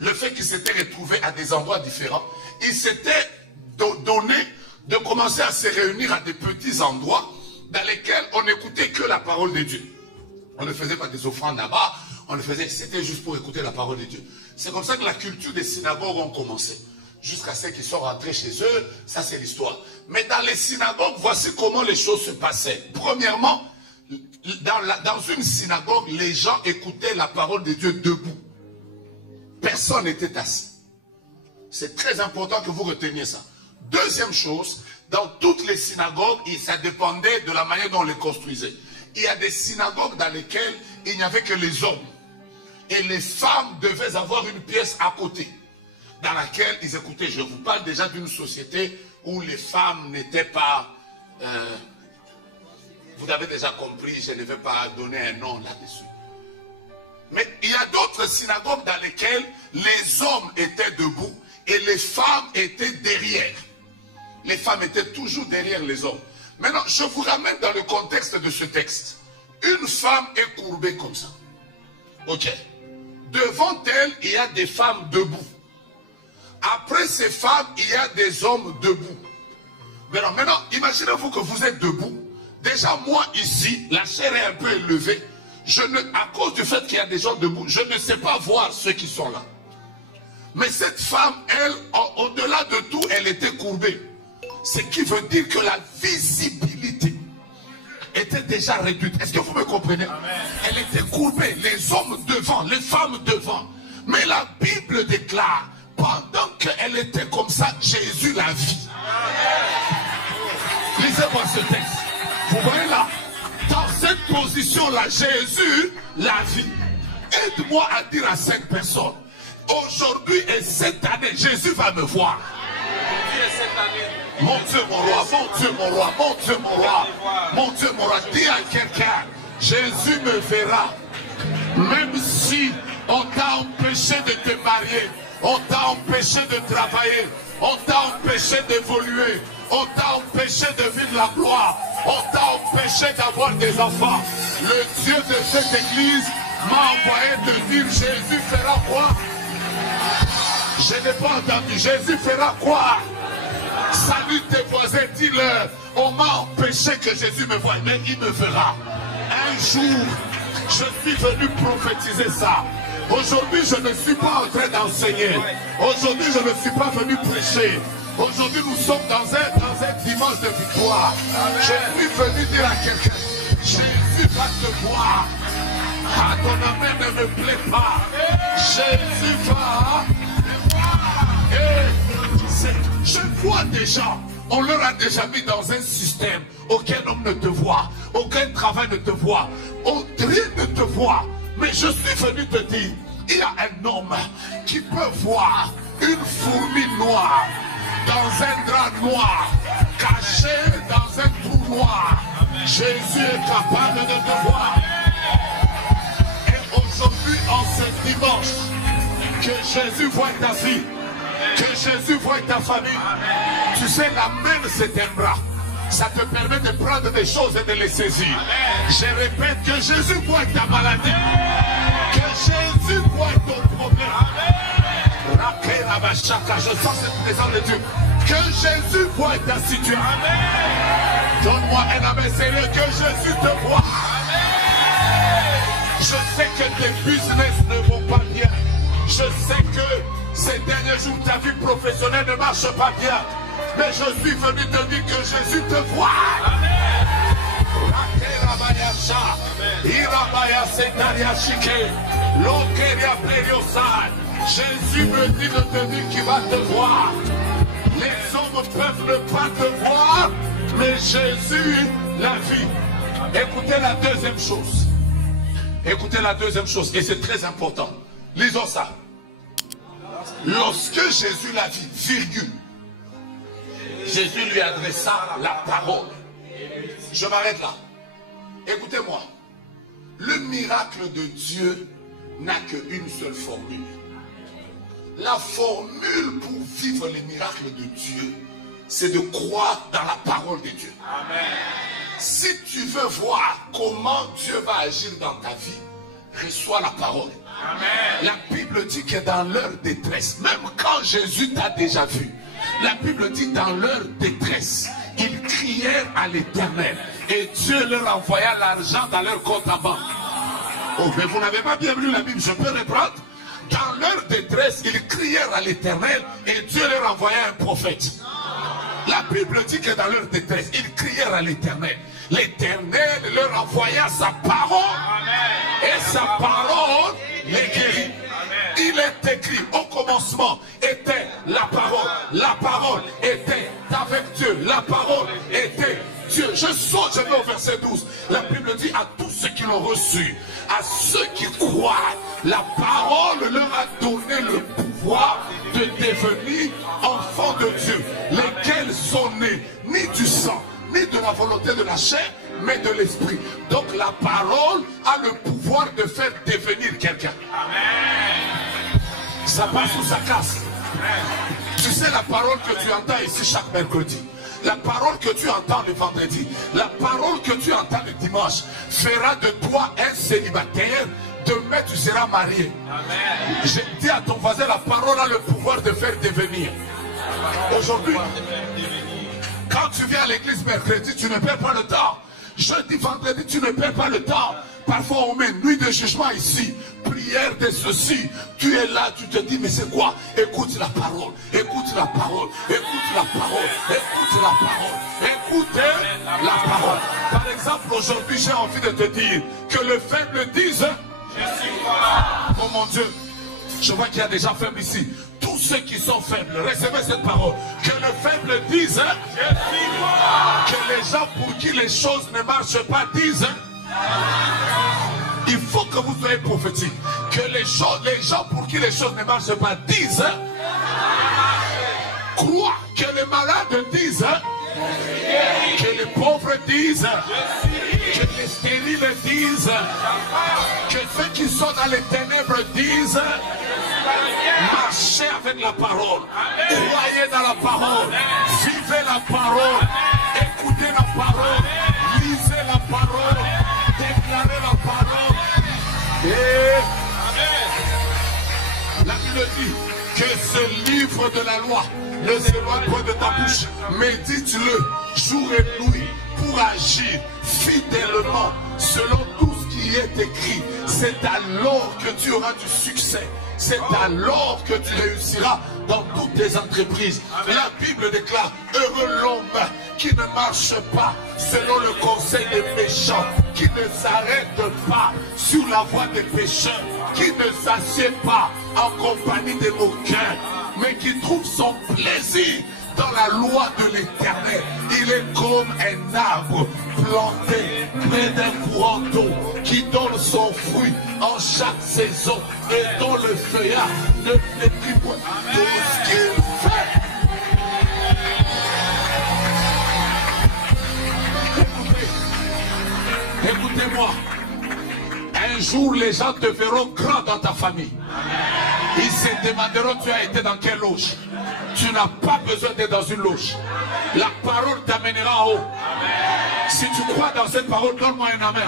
le fait qu'ils s'étaient retrouvés à des endroits différents, ils s'étaient donné de commencer à se réunir à des petits endroits dans lesquels on n'écoutait que la parole de Dieu. On ne faisait pas des offrandes là-bas, on le faisait, c'était juste pour écouter la parole de Dieu. C'est comme ça que la culture des synagogues ont commencé. Jusqu'à ceux qui sont rentrés chez eux, ça c'est l'histoire. Mais dans les synagogues, voici comment les choses se passaient. Premièrement, dans une synagogue, les gens écoutaient la parole de Dieu debout. Personne n'était assis. C'est très important que vous reteniez ça. Deuxième chose, dans toutes les synagogues, ça dépendait de la manière dont on les construisait. Il y a des synagogues dans lesquelles il n'y avait que les hommes. Et les femmes devaient avoir une pièce à côté, dans laquelle ils écoutaient. Je vous parle déjà d'une société où les femmes n'étaient pas... vous avez déjà compris, je ne vais pas donner un nom là-dessus. Mais il y a d'autres synagogues dans lesquelles les hommes étaient debout et les femmes étaient derrière. Les femmes étaient toujours derrière les hommes. Maintenant, je vous ramène dans le contexte de ce texte. Une femme est courbée comme ça. Ok. Devant elle, il y a des femmes debout. Après ces femmes, il y a des hommes debout. Maintenant, imaginez-vous que vous êtes debout. Déjà, moi ici, la chair est un peu élevée. À cause du fait qu'il y a des gens debout, je ne sais pas voir ceux qui sont là. Mais cette femme, elle, au-delà de tout, elle était courbée. Ce qui veut dire que la visibilité était déjà réduite. Est-ce que vous me comprenez? Amen. Elle était courbée, les hommes devant, les femmes devant. Mais la Bible déclare, pendant qu'elle était comme ça, Jésus la vit. Lisez-moi ce texte. Vous voyez là, dans cette position-là, Jésus la vit. Aide-moi à dire à 5 personnes, aujourd'hui et cette année, Jésus va me voir. Mon Dieu, mon roi, mon Dieu, mon roi, mon Dieu, mon roi, mon Dieu, mon roi. Dis à quelqu'un, Jésus me verra. Même si on t'a empêché de te marier, on t'a empêché de travailler, on t'a empêché d'évoluer, on t'a empêché de vivre la gloire, on t'a empêché d'avoir des enfants. Le Dieu de cette église m'a envoyé de dire, Jésus fera quoi? Je n'ai pas entendu. Jésus fera quoi? Salue tes voisins, dis-leur, on m'a empêché que Jésus me voie, mais il me verra. Un jour, je suis venu prophétiser ça. Aujourd'hui, je ne suis pas en train d'enseigner. Aujourd'hui, je ne suis pas venu prêcher. Aujourd'hui, nous sommes dans un dimanche de victoire. Je suis venu dire à quelqu'un, Jésus va te voir. Ah, ton amen ne me plaît pas. Jésus va te voir. Je vois des gens, on leur a déjà mis dans un système. Aucun homme ne te voit, aucun travail ne te voit, rien ne te voit. Mais je suis venu te dire, il y a un homme qui peut voir une fourmi noire dans un drap noir, caché dans un trou noir. Jésus est capable de te voir. Et aujourd'hui, en ce dimanche, que Jésus voit ta vie, que Jésus voit ta famille. Amen. Tu sais, la main c'est un bras. Ça te permet de prendre des choses et de les saisir. Amen. Je répète, que Jésus voit ta maladie. Amen. Que Jésus voit ton problème. Amen. Je sens cette présence de Dieu. Que Jésus voit ta situation. Donne-moi un amen sérieux. Que Jésus te voit. Amen. Je sais que tes business ne vont pas bien. Je sais que ces derniers jours, ta vie professionnelle ne marche pas bien. Mais je suis venu te dire que Jésus te voit. Amen. Jésus me dit de te dire qu'il va te voir. Les hommes peuvent ne pas te voir, mais Jésus la vit. Écoutez la deuxième chose. Écoutez la deuxième chose, et c'est très important. Lisons ça. Lorsque Jésus la vit, virgule, Jésus lui adressa la parole. Je m'arrête là. Écoutez-moi. Le miracle de Dieu n'a qu'une seule formule. La formule pour vivre les miracles de Dieu, c'est de croire dans la parole de Dieu. Amen. Si tu veux voir comment Dieu va agir dans ta vie, reçois la parole. La Bible dit que dans leur détresse, même quand Jésus t'a déjà vu, la Bible dit dans leur détresse, ils crièrent à l'Éternel et Dieu leur envoya l'argent dans leur compte à banque. Oh, mais vous n'avez pas bien lu la Bible, je peux reprendre. Dans leur détresse, ils crièrent à l'Éternel et Dieu leur envoya un prophète. La Bible dit que dans leur détresse, ils crièrent à l'Éternel. L'Éternel leur envoya sa parole. Et sa parole les guérit. Il est écrit, au commencement était la parole. La parole était avec Dieu. La parole était Dieu. Je saute, je vais au verset 12. La Bible dit à tous ceux qui l'ont reçu, à ceux qui croient, la parole leur a donné le pouvoir de devenir enfants de Dieu, lesquels sont nés ni du sang, ni de la volonté de la chair, mais de l'esprit. Donc la parole a le pouvoir de faire devenir quelqu'un. Ça passe ou ça casse. Tu sais la parole que tu entends ici chaque mercredi, la parole que tu entends le vendredi, la parole que tu entends le dimanche fera de toi un célibataire. Demain tu seras marié. Je dis à ton voisin, la parole a le pouvoir de faire devenir. Aujourd'hui, quand tu viens à l'église mercredi, tu ne perds pas le temps. Jeudi, vendredi, tu ne perds pas le temps. Parfois on met nuit de jugement ici, prière de ceci. Tu es là, tu te dis, mais c'est quoi? Écoute la parole, écoute la parole, écoute la parole, écoute la parole, écoutez la parole. Par exemple, aujourd'hui, j'ai envie de te dire que le faible dise, je suis fort. Oh mon Dieu, je vois qu'il y a des gens faibles ici. Tous ceux qui sont faibles, recevez cette parole. Que le faible dise, je suis fort. Que les gens pour qui les choses ne marchent pas disent, il faut que vous soyez prophétique. Que les gens pour qui les choses ne marchent pas disent, croient. Que les malades disent, que les pauvres disent, que les stériles disent, que ceux qui sont dans les ténèbres disent, marchez avec la parole, croyez dans la parole, vivez la parole, écoutez la parole, lisez la parole, déclarez la parole. Et la Bible dit que ce livre de la loi ne s'éloigne pas de ta bouche. Médite-le jour et nuit pour agir fidèlement selon tout ce qui est écrit. C'est alors que tu auras du succès. C'est alors que tu réussiras dans toutes tes entreprises. La Bible déclare, heureux l'homme qui ne marche pas selon le conseil des méchants, qui ne s'arrête pas sur la voie des pécheurs, qui ne s'assied pas en compagnie des moqueurs, mais qui trouve son plaisir dans la loi de l'Éternel. Il est comme un arbre planté près d'un courant d'eau qui donne son fruit en chaque saison et dont le feuillage ne flétrit point. Tout ce qu'il fait. Écoutez-moi. Un jour, les gens te verront grand dans ta famille. Ils se demanderont, tu as été dans quelle loge? Tu n'as pas besoin d'être dans une loge. La parole t'amènera en haut. Si tu crois dans cette parole, donne-moi un amen.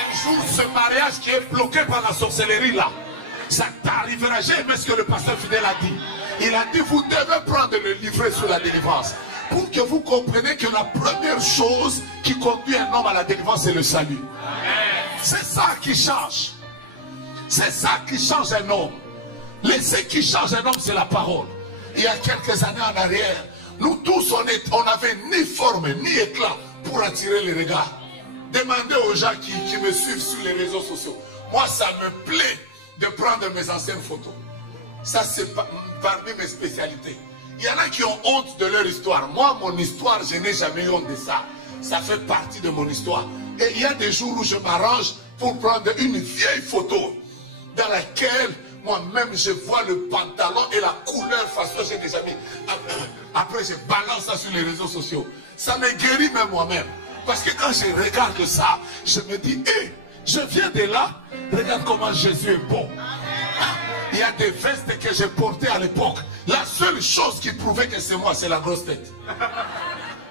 Un jour, ce mariage qui est bloqué par la sorcellerie là, ça t'arrivera. J'ai aimé ce que le pasteur fidèle a dit. Il a dit, vous devez prendre le livret sur la délivrance. Pour que vous compreniez que la première chose qui conduit un homme à la délivrance, c'est le salut. C'est ça qui change. C'est ça qui change un homme. Ce qui change un homme, c'est la parole. Il y a quelques années en arrière, nous tous, on n'avait ni forme, ni éclat pour attirer les regards. Demandez aux gens qui me suivent sur les réseaux sociaux. Moi, ça me plaît de prendre mes anciennes photos. Ça, c'est parmi mes spécialités. Il y en a qui ont honte de leur histoire. Moi, mon histoire, je n'ai jamais eu honte de ça. Ça fait partie de mon histoire. Et il y a des jours où je m'arrange pour prendre une vieille photo dans laquelle moi-même je vois le pantalon et la couleur façon j'ai déjà mis. Après je balance ça sur les réseaux sociaux. Ça me guérit même moi-même. Parce que quand je regarde ça, je me dis, hé, je viens de là, regarde comment Jésus est bon. Il y a des vestes que j'ai portées à l'époque. La seule chose qui prouvait que c'est moi, c'est la grosse tête.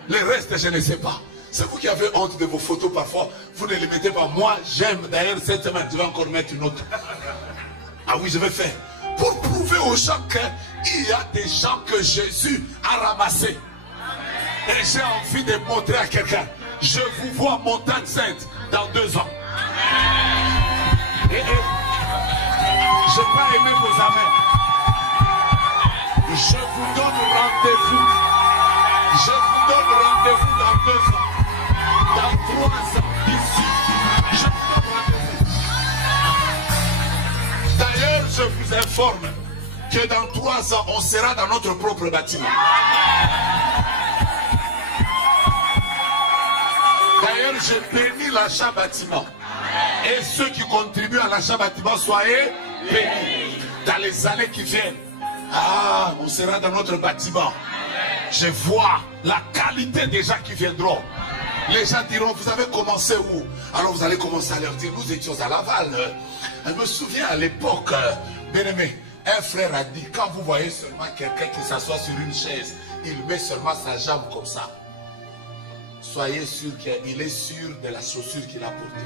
Le reste, je ne sais pas. C'est vous qui avez honte de vos photos parfois. Vous ne les mettez pas. Moi, j'aime. D'ailleurs, cette semaine, tu vas encore mettre une autre. Ah oui, je vais faire. Pour prouver aux gens qu'il y a des gens que Jésus a ramassés. Et j'ai envie de montrer à quelqu'un. Je vous vois montagne sainte dans 2 ans. Et je n'ai pas aimé vos amens. Je vous donne rendez-vous. Je vous donne rendez-vous dans 2 ans. Dans 3 ans. Ici. Je vous donne rendez-vous. D'ailleurs, je vous informe que dans 3 ans, on sera dans notre propre bâtiment. D'ailleurs, je bénis l'achat bâtiment. Et ceux qui contribuent à l'achat bâtiment, soyez bénis. Dans les années qui viennent, on sera dans notre bâtiment. Je vois la qualité des gens qui viendront. Les gens diront, vous avez commencé où? Alors vous allez commencer à leur dire, nous étions à Laval. Je me souviens à l'époque, bien aimé, un frère a dit, quand vous voyez seulement quelqu'un qui s'assoit sur une chaise, il met seulement sa jambe comme ça. Soyez sûr qu'il est sûr de la chaussure qu'il a portée.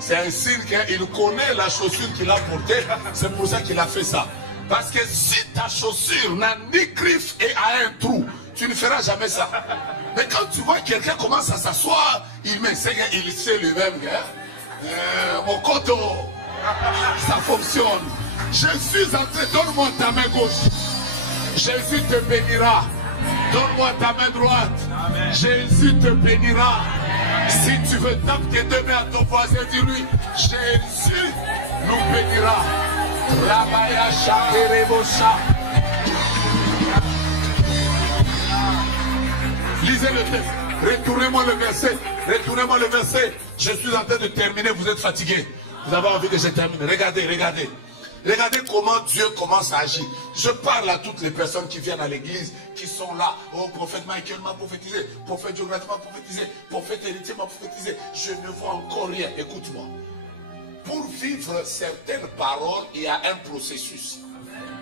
C'est un signe qu'il connaît la chaussure qu'il a portée. C'est pour ça qu'il a fait ça. Parce que si ta chaussure n'a ni griffe et a un trou, tu ne feras jamais ça. Mais quand tu vois quelqu'un commence à s'asseoir, il sait lui-même. Mon coton, ça fonctionne. Je suis en train, donne-moi ta main gauche. Jésus te bénira. Donne-moi ta main droite. Amen. Jésus te bénira. Si tu veux taper tes 2 mains à ton voisin, dis-lui, Jésus nous bénira. Rabaya Shakerebosha. Lisez le texte. Retournez-moi le verset. Retournez-moi le verset. Je suis en train de terminer. Vous êtes fatigué. Vous avez envie que je termine. Regardez, regardez. Regardez comment Dieu commence à agir. Je parle à toutes les personnes qui viennent à l'église, qui sont là. Oh, prophète Michael m'a prophétisé, prophète Jonas m'a prophétisé, prophète Héritier m'a prophétisé. Je ne vois encore rien. Écoute-moi. Pour vivre certaines paroles, il y a un processus.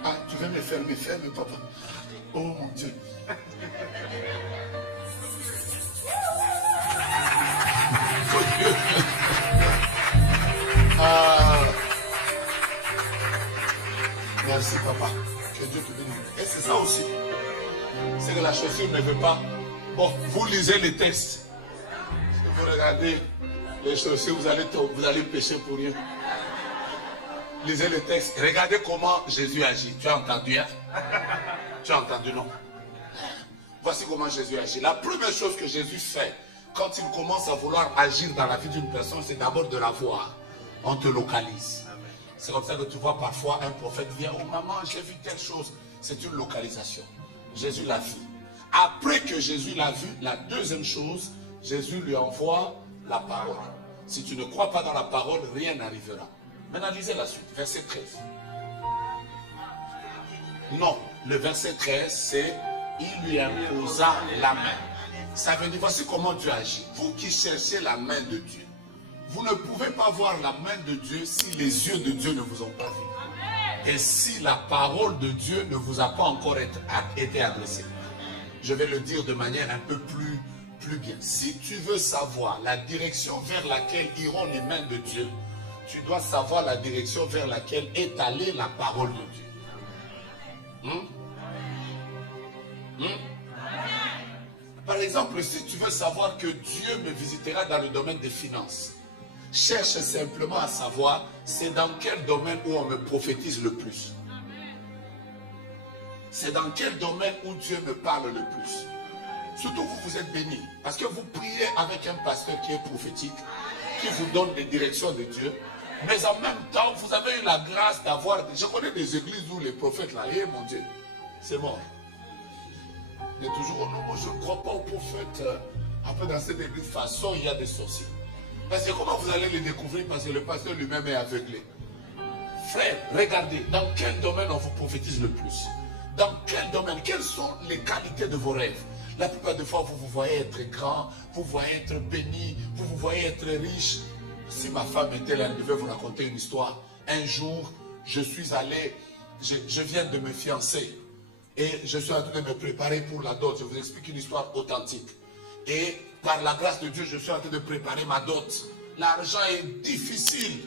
Ah, tu veux me fermer, ferme, papa. Oh mon Dieu. Merci papa, que Dieu te bénisse. Et c'est ça aussi. C'est que la chaussure ne veut pas. Bon, vous lisez les textes. Vous regardez les chaussures, vous allez pécher pour rien. Lisez les textes. Regardez comment Jésus agit. Tu as entendu, hein? Tu as entendu, non? Voici comment Jésus agit. La première chose que Jésus fait, quand il commence à vouloir agir dans la vie d'une personne, c'est d'abord de la voir. On te localise. C'est comme ça que tu vois parfois un prophète vient, oh maman, j'ai vu telle chose. C'est une localisation. Jésus l'a vu. Après que Jésus l'a vu, la deuxième chose, Jésus lui envoie la parole. Si tu ne crois pas dans la parole, rien n'arrivera. Maintenant, lisez la suite, verset 13. Non, le verset 13, c'est il lui imposa la main. Ça veut dire, voici comment Dieu agit. Vous qui cherchez la main de Dieu, vous ne pouvez pas voir la main de Dieu si les yeux de Dieu ne vous ont pas vu. Et si la parole de Dieu ne vous a pas encore été adressée. Je vais le dire de manière un peu plus bien. Si tu veux savoir la direction vers laquelle iront les mains de Dieu, tu dois savoir la direction vers laquelle est allée la parole de Dieu. Par exemple, si tu veux savoir que Dieu me visitera dans le domaine des finances, cherche simplement à savoir c'est dans quel domaine où on me prophétise le plus. C'est dans quel domaine où Dieu me parle le plus. Surtout vous, vous êtes bénis. Parce que vous priez avec un pasteur qui est prophétique, qui vous donne des directions de Dieu. Mais en même temps, vous avez eu la grâce d'avoir... Je connais des églises où les prophètes là, eh mon Dieu, c'est mort. Mais toujours, oh non, moi je ne crois pas aux prophètes. Après dans cette église, de toute façon, il y a des sorciers. Parce que comment vous allez les découvrir? Parce que le pasteur lui-même est aveuglé. Frère, regardez, dans quel domaine on vous prophétise le plus? Dans quel domaine? Quelles sont les qualités de vos rêves? La plupart des fois, vous vous voyez être grand, vous voyez être béni, vous vous voyez être riche. Si ma femme était là, elle devait vous raconter une histoire. Un jour, je suis allé, je viens de me fiancer. Et je suis en train de me préparer pour la dot. Je vous explique une histoire authentique. Et par la grâce de Dieu, je suis en train de préparer ma dot. L'argent est difficile.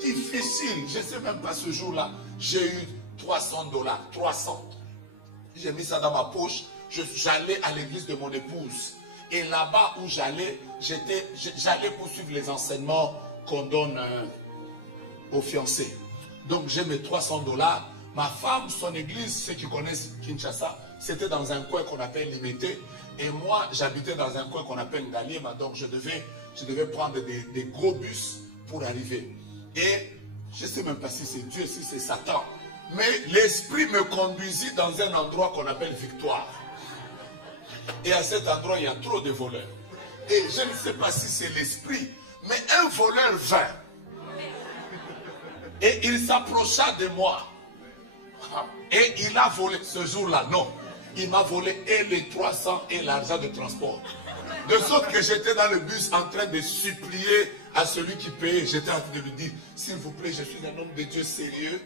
Difficile. Je ne sais même pas ce jour-là. J'ai eu 300 $. 300. J'ai mis ça dans ma poche. J'allais à l'église de mon épouse. Et là-bas où j'allais, j'allais poursuivre les enseignements qu'on donne aux fiancés. Donc j'ai mes 300 $. Ma femme, son église, ceux qui connaissent Kinshasa, c'était dans un coin qu'on appelle Limité. Et moi, j'habitais dans un coin qu'on appelle Ngaliema. Donc je devais prendre des gros bus pour arriver. Et je ne sais même pas si c'est Dieu, si c'est Satan. Mais l'esprit me conduisit dans un endroit qu'on appelle Victoire. Et à cet endroit, il y a trop de voleurs. Et je ne sais pas si c'est l'esprit, mais un voleur vint. Et il s'approcha de moi. Et il a volé ce jour-là. Non, il m'a volé et les 300 et l'argent de transport. De sorte que j'étais dans le bus en train de supplier à celui qui payait. J'étais en train de lui dire, s'il vous plaît, je suis un homme de Dieu sérieux,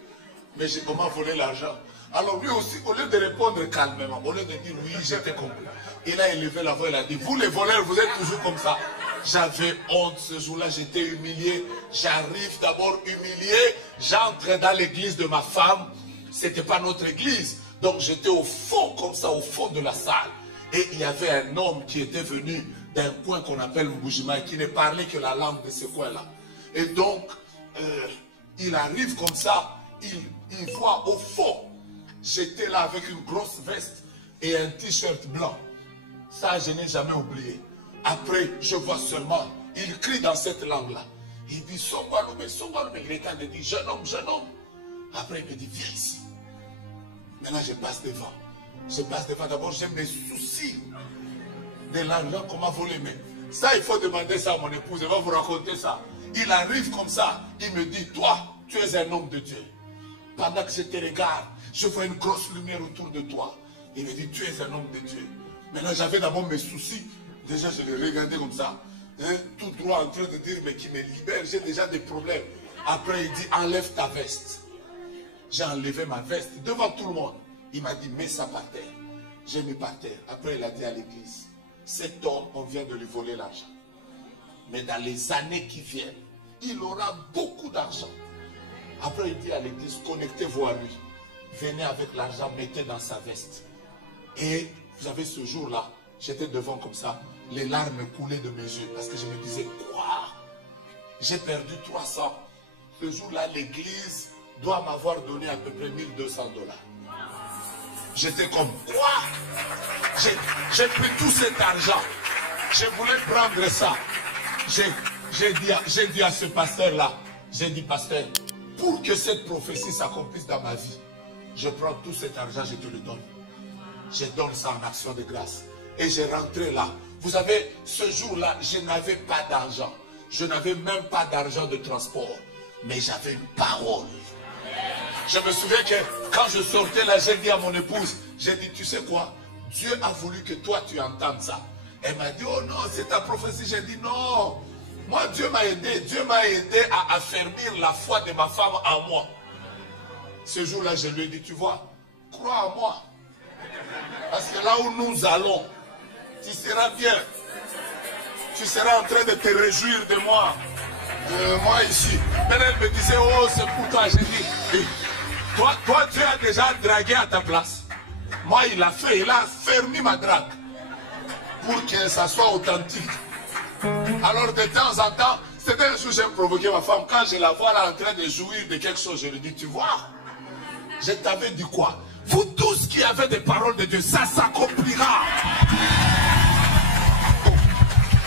mais on m'a volé l'argent. Alors lui aussi, au lieu de répondre calmement, au lieu de dire oui, j'étais compris, il a élevé la voix, il a dit, vous les voleurs, vous êtes toujours comme ça. J'avais honte ce jour-là, j'étais humilié. J'arrive d'abord humilié, j'entre dans l'église de ma femme. C'était pas notre église. Donc j'étais au fond, comme ça, au fond de la salle. Et il y avait un homme qui était venu d'un coin qu'on appelle Mbujima et qui ne parlait que la langue de ce coin-là. Et donc, il arrive comme ça, il voit au fond. J'étais là avec une grosse veste et un t-shirt blanc. Ça, je n'ai jamais oublié. Après, je vois seulement, il crie dans cette langue-là. Il dit, Songwalume, Songwalume. Il est en train de dire, jeune homme, jeune homme. Après, il me dit, viens ici. Maintenant, je passe devant. Je passe devant. D'abord, j'ai mes soucis de l'argent qu'on m'a volé. Mais ça, il faut demander ça à mon épouse. Elle va vous raconter ça. Il arrive comme ça. Il me dit, toi, tu es un homme de Dieu. Pendant que je te regarde, je vois une grosse lumière autour de toi. Il me dit, tu es un homme de Dieu. Maintenant, j'avais d'abord mes soucis. Déjà, je les regardais comme ça. Hein, tout droit en train de dire, mais qui me libère, j'ai déjà des problèmes. Après, il dit, enlève ta veste. J'ai enlevé ma veste devant tout le monde. Il m'a dit, mets ça par terre. J'ai mis par terre. Après, il a dit à l'église, cet homme, on vient de lui voler l'argent. Mais dans les années qui viennent, il aura beaucoup d'argent. Après, il dit à l'église, connectez-vous à lui. Venez avec l'argent, mettez dans sa veste. Et vous savez, ce jour-là, j'étais devant comme ça. Les larmes coulaient de mes yeux. Parce que je me disais, quoi? J'ai perdu 300. Ce jour-là, l'église doit m'avoir donné à peu près 1200 $. J'étais comme, quoi? J'ai pris tout cet argent. Je voulais prendre ça. J'ai dit à ce pasteur-là, j'ai dit, pasteur, pour que cette prophétie s'accomplisse dans ma vie, je prends tout cet argent, je te le donne. Je donne ça en action de grâce. Et j'ai rentré là. Vous savez, ce jour-là, je n'avais pas d'argent. Je n'avais même pas d'argent de transport. Mais j'avais une parole. Je me souviens que quand je sortais là, j'ai dit à mon épouse, j'ai dit, tu sais quoi? Dieu a voulu que toi, tu entendes ça. Elle m'a dit, oh non, c'est ta prophétie. J'ai dit, non. Moi, Dieu m'a aidé. Dieu m'a aidé à affermir la foi de ma femme en moi. Ce jour-là, je lui ai dit, tu vois, crois en moi. Parce que là où nous allons, tu seras bien. Tu seras en train de te réjouir de moi. Moi ici. Mais elle me disait, oh, c'est pour toi. J'ai dit, toi, tu as déjà dragué à ta place. Moi, il a fait, il a fermé ma drague. Pour que ça soit authentique. Alors, de temps en temps, c'était un jour, j'ai provoqué ma femme. Quand je la vois là en train de jouir de quelque chose, je lui dis, tu vois, je t'avais dit quoi? Vous tous qui avez des paroles de Dieu, ça s'accomplira.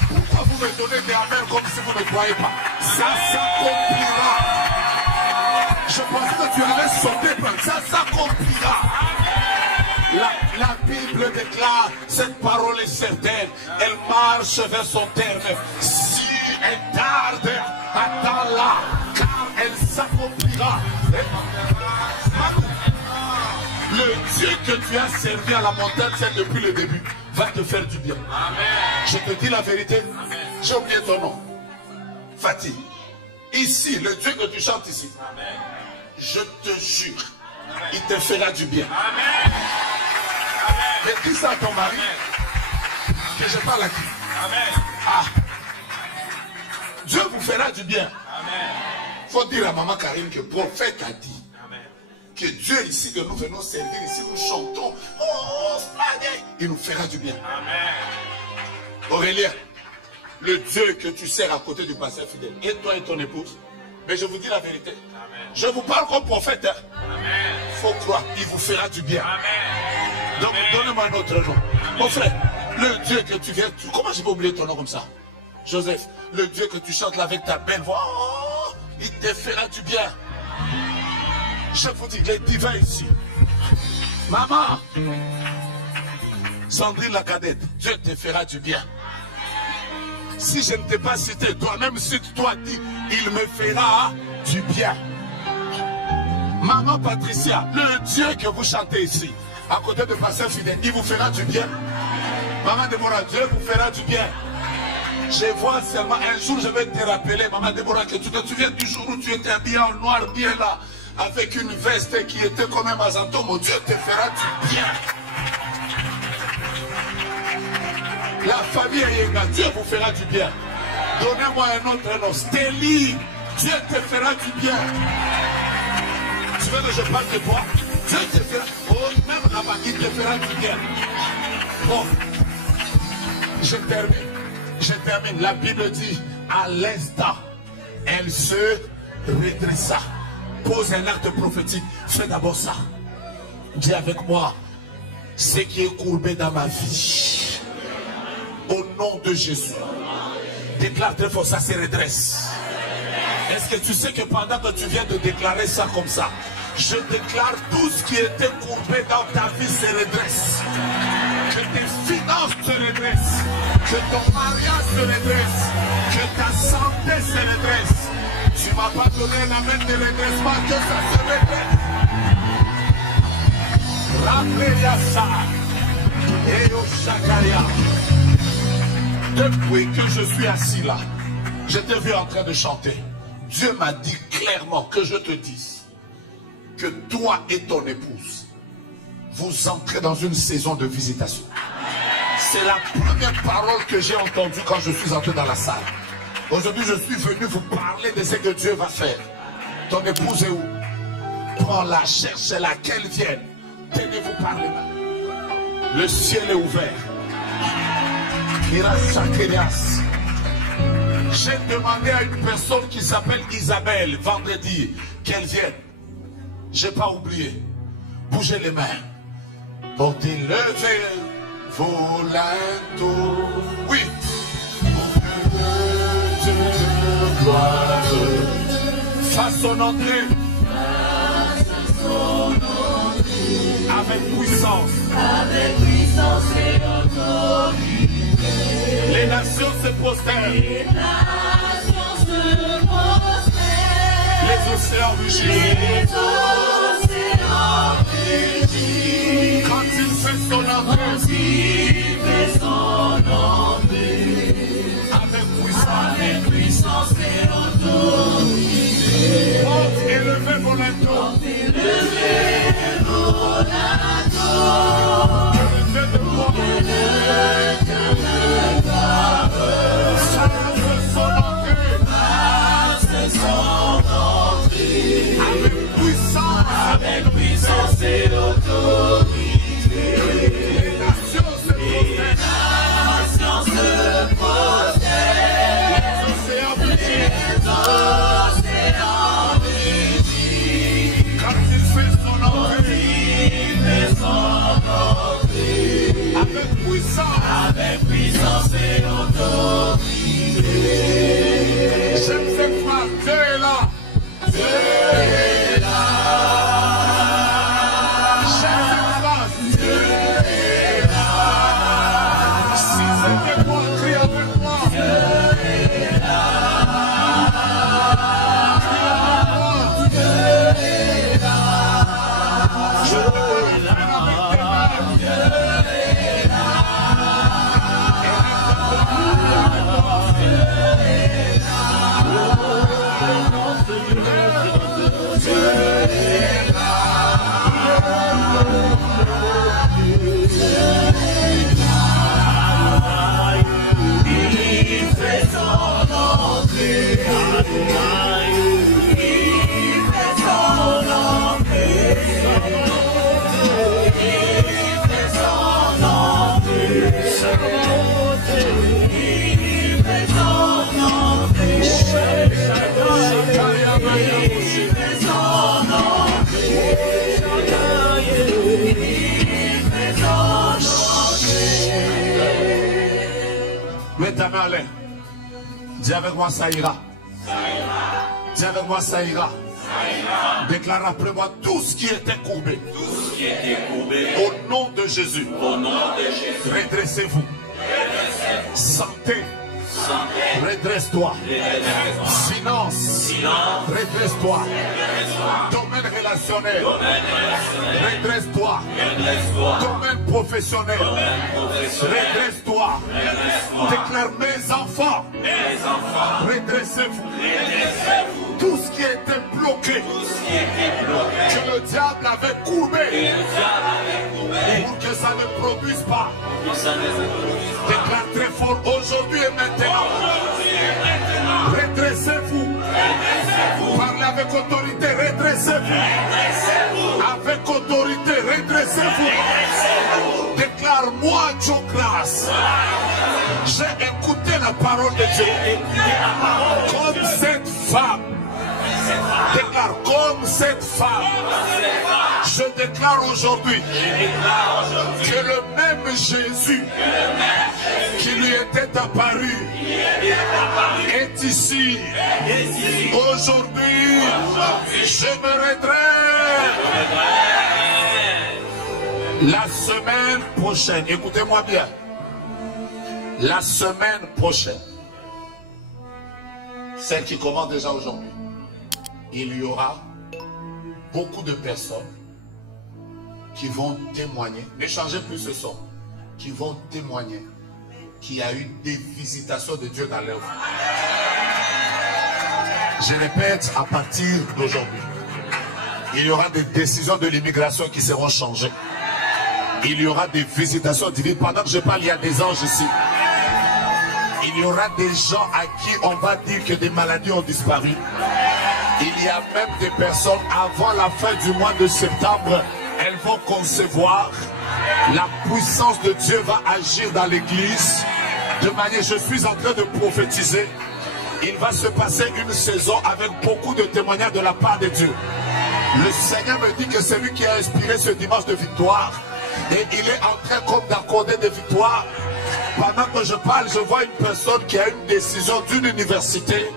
Pourquoi vous me donnez des amens comme si vous ne croyez pas? Ça s'accomplira. Je pensais que tu allais sauter, ça s'accomplira. La Bible déclare, cette parole est certaine, elle marche vers son terme. Si elle tarde, attends-la, car elle s'accomplira. Le Dieu que tu as servi à la montagne, c'est depuis le début, va te faire du bien. Amen. Je te dis la vérité, j'ai oublié ton nom. Fatih. Ici, le Dieu que tu chantes ici, amen, je te jure, amen, il te fera du bien. Amen. Mais dis ça à ton mari, que je parle à qui? Amen. Ah. Dieu vous fera du bien. Amen. Faut dire à maman Karine que le prophète a dit. Amen. Que Dieu ici que nous venons servir, ici nous chantons. Oh, splendide. Il nous fera du bien. Amen. Aurélien, le Dieu que tu sers à côté du pasteur fidèle, et toi et ton épouse, mais je vous dis la vérité. Amen. Je vous parle comme prophète. Hein. Amen. Faut croire, il vous fera du bien. Amen. Donc, donnez-moi un autre nom. Mon frère, le Dieu que tu viens, comment j'ai pas oublié ton nom comme ça? Joseph, le Dieu que tu chantes là avec ta belle voix, oh, il te fera du bien. Je vous dis, les divins ici. Maman, Sandrine la cadette, Dieu te fera du bien. Si je ne t'ai pas cité, toi-même cite-toi, dis, il me fera du bien. Maman Patricia, le Dieu que vous chantez ici, à côté de pasteur fidèle, il vous fera du bien. Maman Déborah, Dieu vous fera du bien. Je vois seulement un jour, je vais te rappeler, maman Déborah, que tu te souviens du jour où tu étais habillée en noir, bien là, avec une veste qui était comme un mazanto. Mon Dieu te fera du bien. La famille Ayenga, Dieu vous fera du bien. Donnez-moi un autre nom. Stélie, Dieu te fera du bien. Tu veux que je parle de toi? Dieu te fera. Oh, même là-bas, il te fera du bien. Bon, je termine. Je termine. La Bible dit, à l'instant, elle se redressa. Pose un acte prophétique. Fais d'abord ça. Dis avec moi, ce qui est courbé dans ma vie, au nom de Jésus, déclare très fort, ça se redresse. Est-ce que tu sais que pendant que tu viens de déclarer ça comme ça, je déclare tout ce qui était courbé dans ta vie se redresse. Que tes finances se redressent, que ton mariage se redresse, que ta santé se redresse. Tu ne m'as pas donné un amen de redressement, que ça se redresse. Rappelez-y ça. Et au Chakaria. Depuis que je suis assis là, je te vu en train de chanter. Dieu m'a dit clairement que je te dise que toi et ton épouse, vous entrez dans une saison de visitation. C'est la première parole que j'ai entendue quand je suis entré dans la salle. Aujourd'hui, je suis venu vous parler de ce que Dieu va faire. Ton épouse est où? Prends-la, cherchez-la, qu'elle vienne. Tenez-vous par les mains. Le ciel est ouvert. J'ai demandé à une personne qui s'appelle Isabelle vendredi qu'elle vienne. J'ai pas oublié. Bougez les mains. Portez le verre volando. Oui. Pour que Dieu gloire fasse son entrée. Avec puissance. Avec puissance et autorité. Les nations se prosternent. Les nations se prosternent. Les océans rugissent. Les océans rugissent. Quand il fait son entrée. Quand il fait son entrée. Avec puissance. Avec puissance et autorité. Porte élevez vos linteaux. Porte élevez vos linteaux. Que le Dieu de gloire. Que le Dieu de gloire Fasse son entrée. fasse son entrée. Avec puissance. Avec puissance et autorité. Les nations se prosternent. Nations se prosternent. Les océans rugissent. Les océans rugissent. Quand il fait son entrée. Il fait son entrée. Avec puissance. Avec puissance et autorité. J'aime cette phrase. Dieu est là. Dieu est là. J'aime cette phrase. Dieu est là. Si c'est moi, crie avec moi. Dieu est là. Dieu est là. Je te prie avec tes mains. Dieu est là. Mets ta main à l'air. Dis avec moi, ça ira. Dis avec moi, ça ira. Déclare après moi tout ce qui était courbé. Au nom de Jésus. Redressez-vous. Santé. Redresse-toi. Finance. Redresse-toi. Domaine relationnel. Redresse-toi. Domaine professionnel. Redresse-toi. Déclare mes enfants. Redressez-vous. Tout ce qui était bloqué, que le diable avait courbé, pour que ça ne produise pas. Déclare très fort aujourd'hui et maintenant. Redressez-vous. Parlez avec autorité, redressez-vous. Avec autorité, redressez-vous. Déclare-moi, Dieu grâce. J'ai écouté la parole de Dieu. Comme cette femme. Déclare comme cette femme. Je déclare aujourd'hui que le même Jésus qui lui était apparu est ici. Aujourd'hui, je me redresse. La semaine prochaine, écoutez-moi bien. La semaine prochaine, celle qui commence déjà aujourd'hui, il y aura beaucoup de personnes qui vont témoigner, ne changez plus ce son, qui vont témoigner qu'il y a eu des visitations de Dieu dans leur vie. Je répète, à partir d'aujourd'hui, il y aura des décisions de l'immigration qui seront changées. Il y aura des visitations divines. Pendant que je parle, il y a des anges ici. Il y aura des gens à qui on va dire que des maladies ont disparu. Il y a même des personnes, avant la fin du mois de septembre, elles vont concevoir. La puissance de Dieu va agir dans l'église. De manière, je suis en train de prophétiser. Il va se passer une saison avec beaucoup de témoignages de la part de Dieu. Le Seigneur me dit que c'est lui qui a inspiré ce dimanche de victoire. Et il est en train comme d'accorder des victoires. Pendant que je parle, je vois une personne qui a une décision d'une université,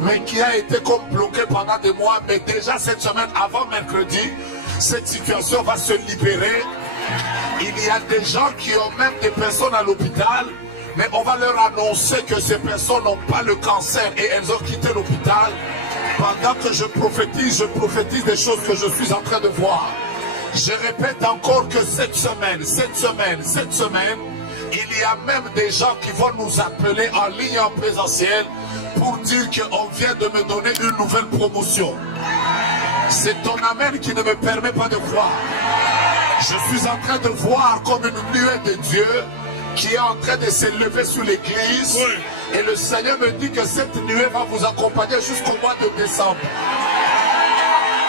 mais qui a été comme bloquée pendant des mois. Mais déjà cette semaine, avant mercredi, cette situation va se libérer. Il y a des gens qui ont même des personnes à l'hôpital, mais on va leur annoncer que ces personnes n'ont pas le cancer et elles ont quitté l'hôpital. Pendant que je prophétise des choses que je suis en train de voir. Je répète encore que cette semaine, il y a même des gens qui vont nous appeler en ligne en présentiel pour dire qu'on vient de me donner une nouvelle promotion. C'est ton amen qui ne me permet pas de croire. Je suis en train de voir comme une nuée de Dieu qui est en train de s'élever sur l'église. Et le Seigneur me dit que cette nuée va vous accompagner jusqu'au mois de décembre.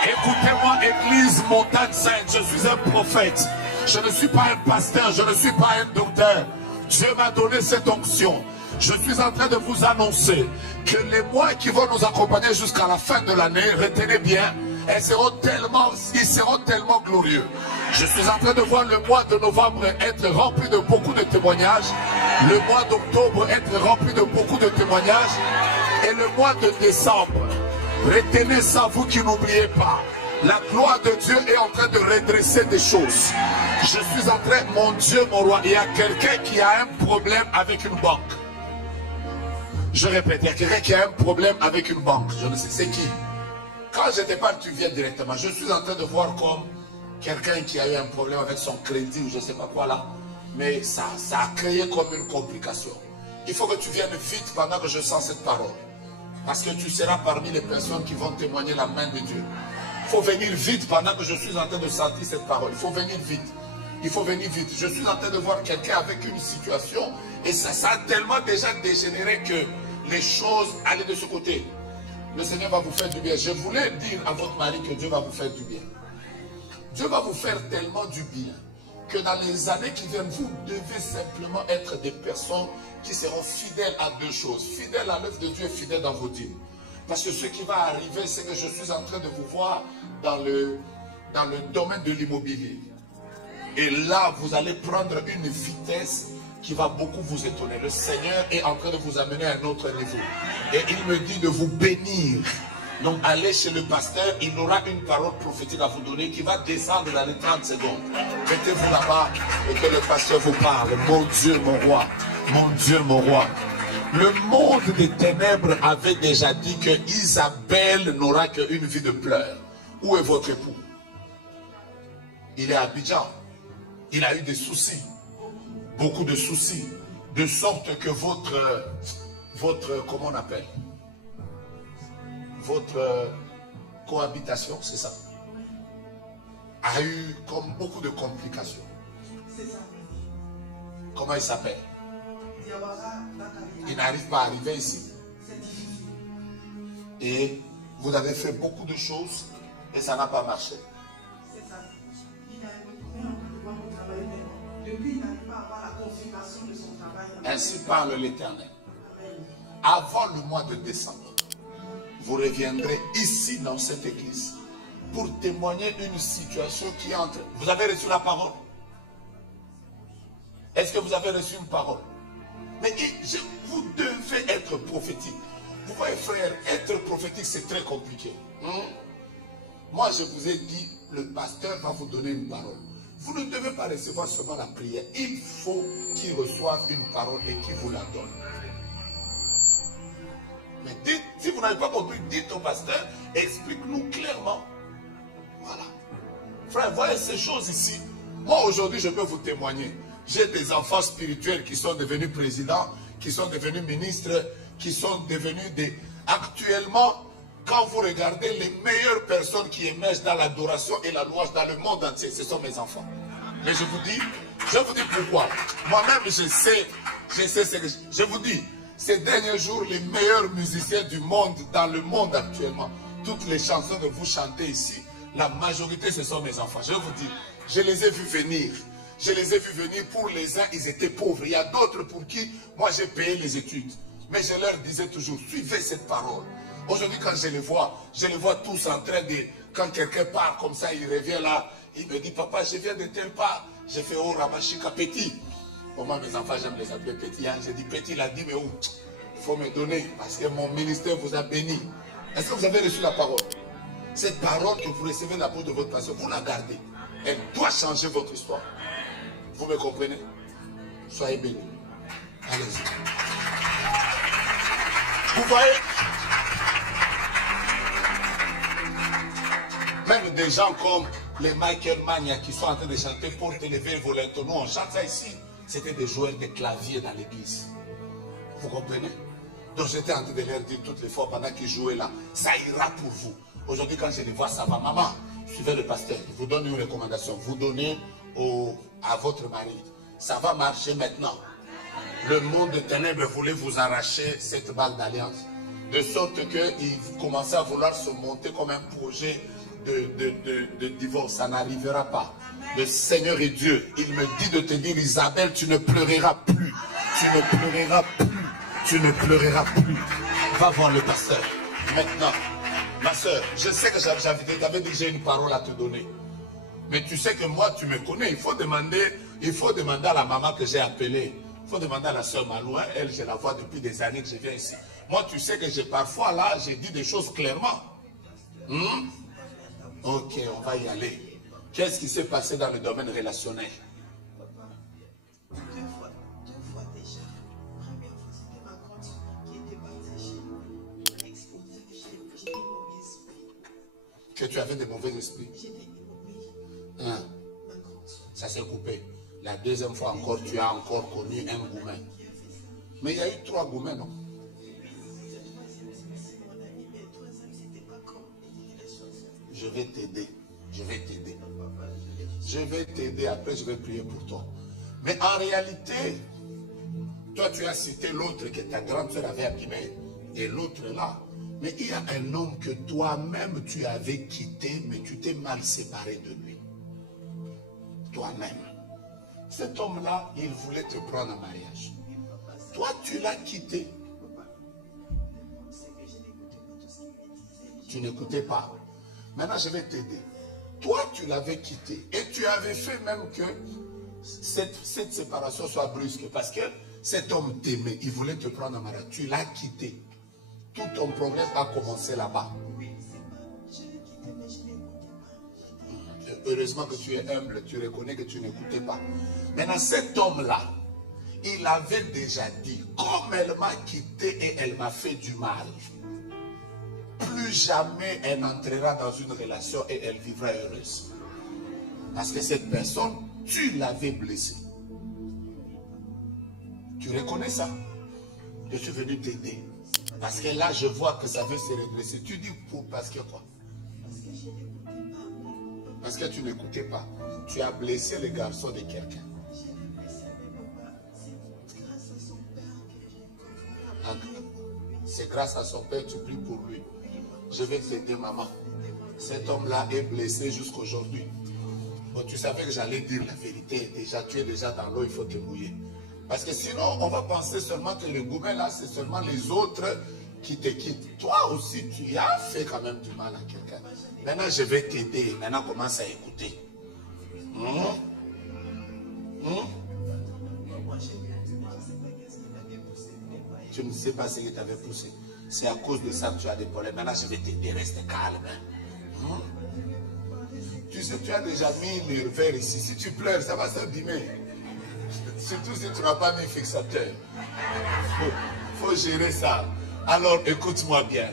Écoutez-moi, église Montagne Sainte, je suis un prophète. Je ne suis pas un pasteur, je ne suis pas un docteur. Dieu m'a donné cette onction. Je suis en train de vous annoncer que les mois qui vont nous accompagner jusqu'à la fin de l'année, retenez bien, ils seront tellement glorieux. Je suis en train de voir le mois de novembre être rempli de beaucoup de témoignages, le mois d'octobre être rempli de beaucoup de témoignages, et le mois de décembre, retenez ça, vous qui n'oubliez pas, la gloire de Dieu est en train de redresser des choses. Je suis en train, mon Dieu, mon roi, il y a quelqu'un qui a un problème avec une banque. Je répète, il y a quelqu'un qui a un problème avec une banque. Je ne sais c'est qui. Quand je te parle, tu viens directement. Je suis en train de voir comme quelqu'un qui a eu un problème avec son crédit ou je ne sais pas quoi là. Mais ça a créé comme une complication. Il faut que tu viennes vite pendant que je sens cette parole. Parce que tu seras parmi les personnes qui vont témoigner la main de Dieu. Il faut venir vite pendant que je suis en train de sentir cette parole. Il faut venir vite. Il faut venir vite. Je suis en train de voir quelqu'un avec une situation et ça a tellement déjà dégénéré que les choses allaient de ce côté. Le Seigneur va vous faire du bien. Je voulais dire à votre mari que Dieu va vous faire du bien. Dieu va vous faire tellement du bien que dans les années qui viennent, vous devez simplement être des personnes qui seront fidèles à deux choses. Fidèles à l'œuvre de Dieu et fidèles dans vos dîmes. Parce que ce qui va arriver, c'est que je suis en train de vous voir dans le domaine de l'immobilier. Et là, vous allez prendre une vitesse qui va beaucoup vous étonner. Le Seigneur est en train de vous amener à un autre niveau. Et il me dit de vous bénir. Donc allez chez le pasteur, il aura une parole prophétique à vous donner qui va descendre dans les 30 secondes. Mettez-vous là-bas et que le pasteur vous parle. Mon Dieu, mon roi. Mon Dieu, mon roi. Le monde des ténèbres avait déjà dit que Isabelle n'aura qu'une vie de pleurs. Où est votre époux? Il est à Abidjan. Il a eu des soucis. Beaucoup de soucis. De sorte que votre comment on appelle? Votre cohabitation, c'est ça, a eu comme beaucoup de complications. C'est ça. Comment il s'appelle? Il n'arrive pas à arriver ici. Et vous avez fait beaucoup de choses et ça n'a pas marché. C'est ça. Il a retourné en travail, mais depuis il n'arrive pas à avoir la confirmation de son travail. Ainsi parle l'Éternel. Avant le mois de décembre, vous reviendrez ici dans cette église pour témoigner d'une situation qui entre. Vous avez reçu la parole? Est-ce que vous avez reçu une parole? Mais vous devez être prophétique. Vous voyez frère, être prophétique c'est très compliqué. Moi je vous ai dit, le pasteur va vous donner une parole. Vous ne devez pas recevoir seulement la prière. Il faut qu'il reçoive une parole et qu'il vous la donne. Mais dites, si vous n'avez pas compris, dites au pasteur, explique-nous clairement. Voilà. Frère, voyez ces choses ici. Moi aujourd'hui, je peux vous témoigner. J'ai des enfants spirituels qui sont devenus présidents, qui sont devenus ministres, qui sont devenus des... Actuellement, quand vous regardez les meilleures personnes qui émergent dans l'adoration et la louange dans le monde entier, ce sont mes enfants. Mais je vous dis pourquoi. Moi-même, je sais ce que je vous dis. Ces derniers jours, les meilleurs musiciens du monde, dans le monde actuellement, toutes les chansons que vous chantez ici, la majorité, ce sont mes enfants. Je vous dis, je les ai vus venir. Je les ai vus venir. Pour les uns, ils étaient pauvres. Il y a d'autres pour qui, moi, j'ai payé les études. Mais je leur disais toujours, suivez cette parole. Aujourd'hui, quand je les vois tous en train de... Quand quelqu'un part comme ça, il revient là, il me dit, papa, je viens de telle part. J'ai fait, oh, Ramachika, petit. Pour moi, mes enfants, j'aime les appeler petits. Hein. J'ai dit, petit, il a dit, mais où? Il faut me donner, parce que mon ministère vous a béni. Est-ce que vous avez reçu la parole? Cette parole que vous recevez de la bouche de votre pasteur, vous la gardez. Elle doit changer votre histoire. Vous me comprenez? Soyez bénis. Allez-y. Vous voyez? Même des gens comme les Michael Magna qui sont en train de chanter pour te lever Volento. Nous, on chante ça ici. C'était des joueurs de clavier dans l'église. Vous comprenez? Donc j'étais en train de leur dire toutes les fois pendant qu'ils jouaient là, ça ira pour vous. Aujourd'hui, quand je les vois, ça va. Maman, suivez le pasteur. Il vous donne une recommandation. Vous donnez à votre mari. Ça va marcher maintenant. Le monde de ténèbres voulait vous arracher cette balle d'alliance. De sorte qu'il commençait à vouloir se monter comme un projet de divorce. Ça n'arrivera pas. Le Seigneur est Dieu. Il me dit de te dire, Isabelle, tu ne pleureras plus. Tu ne pleureras plus. Tu ne pleureras plus. Va voir le pasteur. Maintenant, ma soeur, je sais que j'avais déjà une parole à te donner. Mais tu sais que moi, tu me connais. Il faut demander à la maman que j'ai appelée. Il faut demander à la soeur Malou. Hein, elle, je la vois depuis des années que je viens ici. Moi, tu sais que parfois là, j'ai dit des choses clairement. Ok, on va y aller. Qu'est-ce qui s'est passé dans le domaine relationnel? Deux fois déjà. Première fois, c'était ma grande soeur qui était partagée. Exposée, j'ai des mauvais esprits. Que tu avais des mauvais esprits? J'ai des mauvais. Ma grande soeur. Ça s'est coupé. La deuxième fois encore, tu as encore connu un gourmet. Mais il y a eu 3 gourmets, non? Je vais t'aider. Je vais t'aider. Je vais t'aider. Après, je vais prier pour toi. Mais en réalité, toi, tu as cité l'autre que ta grande soeur avait abîmé. Et l'autre là. Mais il y a un homme que toi-même, tu avais quitté, mais tu t'es mal séparé de lui. Toi-même. Cet homme-là, il voulait te prendre en mariage. Toi, tu l'as quitté. Tu n'écoutais pas. Maintenant, je vais t'aider. Toi, tu l'avais quitté. Et tu avais fait même que cette séparation soit brusque. Parce que cet homme t'aimait. Il voulait te prendre en mariage. Tu l'as quitté. Tout ton problème a commencé là-bas. Heureusement que tu es humble. Tu reconnais que tu n'écoutais pas. Maintenant, cet homme-là, il avait déjà dit, comme elle m'a quitté et elle m'a fait du mal, plus jamais elle n'entrera dans une relation et elle vivra heureuse. Parce que cette personne, tu l'avais blessée. Tu reconnais ça? Je suis venu t'aider. Parce que là, je vois que ça veut se redresser. Tu dis parce que quoi? Parce que tu n'écoutais pas. Tu as blessé le garçon de quelqu'un. C'est grâce à son père que tu pries pour lui. Je vais t'aider, maman. Cet homme-là est blessé jusqu'aujourd'hui. Bon, tu savais que j'allais dire la vérité. Déjà, tu es déjà dans l'eau, il faut te mouiller. Parce que sinon, on va penser seulement que le gourmet là, c'est seulement les autres qui te quittent. Toi aussi, tu as fait quand même du mal à quelqu'un. Maintenant, je vais t'aider. Maintenant, commence à écouter. Tu ne sais pas ce qui t'avait poussé. C'est à cause de ça que tu as des problèmes. Maintenant, je vais t'aider. Reste calme. Tu sais, tu as déjà mis le verre ici. Si tu pleures, ça va s'abîmer. Surtout si tu n'as pas mis fixateur. Faut gérer ça. Alors, écoute-moi bien.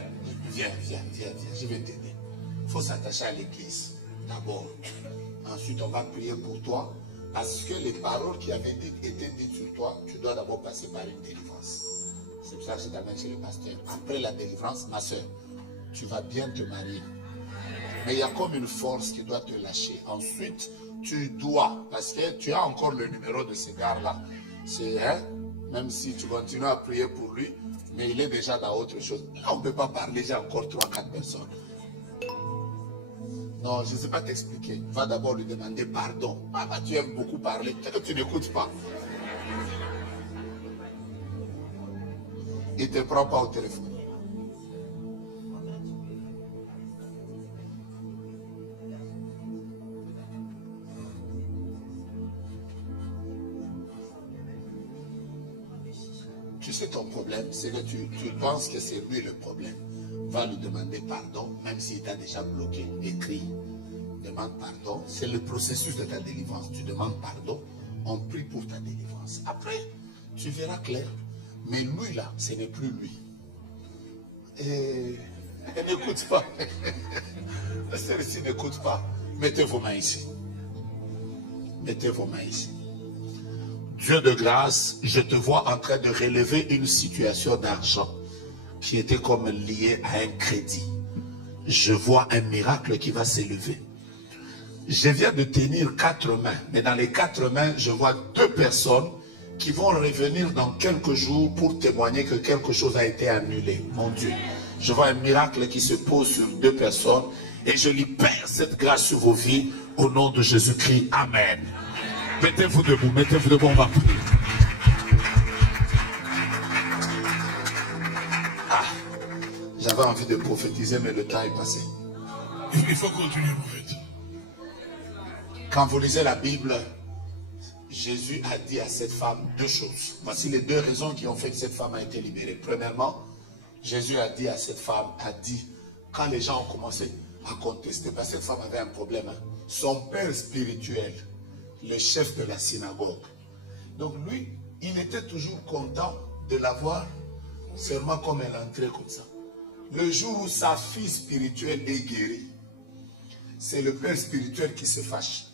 Viens. Je vais t'aider. Il faut s'attacher à l'église. D'abord. Ensuite, on va prier pour toi. Parce que les paroles qui avaient été dites sur toi, tu dois d'abord passer par une délivrance. C'est pour ça que je t'amène chez le pasteur. Après la délivrance, ma soeur, tu vas bien te marier. Mais il y a comme une force qui doit te lâcher. Ensuite, tu dois, parce que tu as encore le numéro de ce gars-là. C'est, même si tu continues à prier pour lui, mais il est déjà dans autre chose. Là, on ne peut pas parler, j'ai encore 3-4 personnes. Non, je ne sais pas t'expliquer. Va d'abord lui demander pardon. Papa, tu aimes beaucoup parler. Peut-être que tu n'écoutes pas. Il ne te prend pas au téléphone. Tu sais ton problème, c'est que tu penses que c'est lui le problème. Va lui demander pardon, même s'il t'a déjà bloqué. Écris, demande pardon. C'est le processus de ta délivrance. Tu demandes pardon, on prie pour ta délivrance. Après, tu verras clair. Mais lui là, ce n'est plus lui. Et n'écoute pas. Celle-ci n'écoute pas. Mettez vos mains ici. Mettez vos mains ici. Dieu de grâce, je te vois en train de relever une situation d'argent qui était comme liée à un crédit. Je vois un miracle qui va s'élever. Je viens de tenir 4 mains, mais dans les 4 mains, je vois 2 personnes qui vont revenir dans quelques jours pour témoigner que quelque chose a été annulé. Mon Dieu, je vois un miracle qui se pose sur 2 personnes et je libère cette grâce sur vos vies au nom de Jésus-Christ. Amen. Mettez-vous debout, on va prier. J'avais envie de prophétiser, mais le temps est passé. Il faut continuer, prophète. Quand vous lisez la Bible, Jésus a dit à cette femme 2 choses. Voici les 2 raisons qui ont fait que cette femme a été libérée. Premièrement, Jésus a dit à cette femme, quand les gens ont commencé à contester, parce que cette femme avait un problème, son père spirituel, le chef de la synagogue. Donc lui, il était toujours content de la voir seulement comme elle entrait comme ça. Le jour où sa fille spirituelle est guérie, c'est le père spirituel qui se fâche.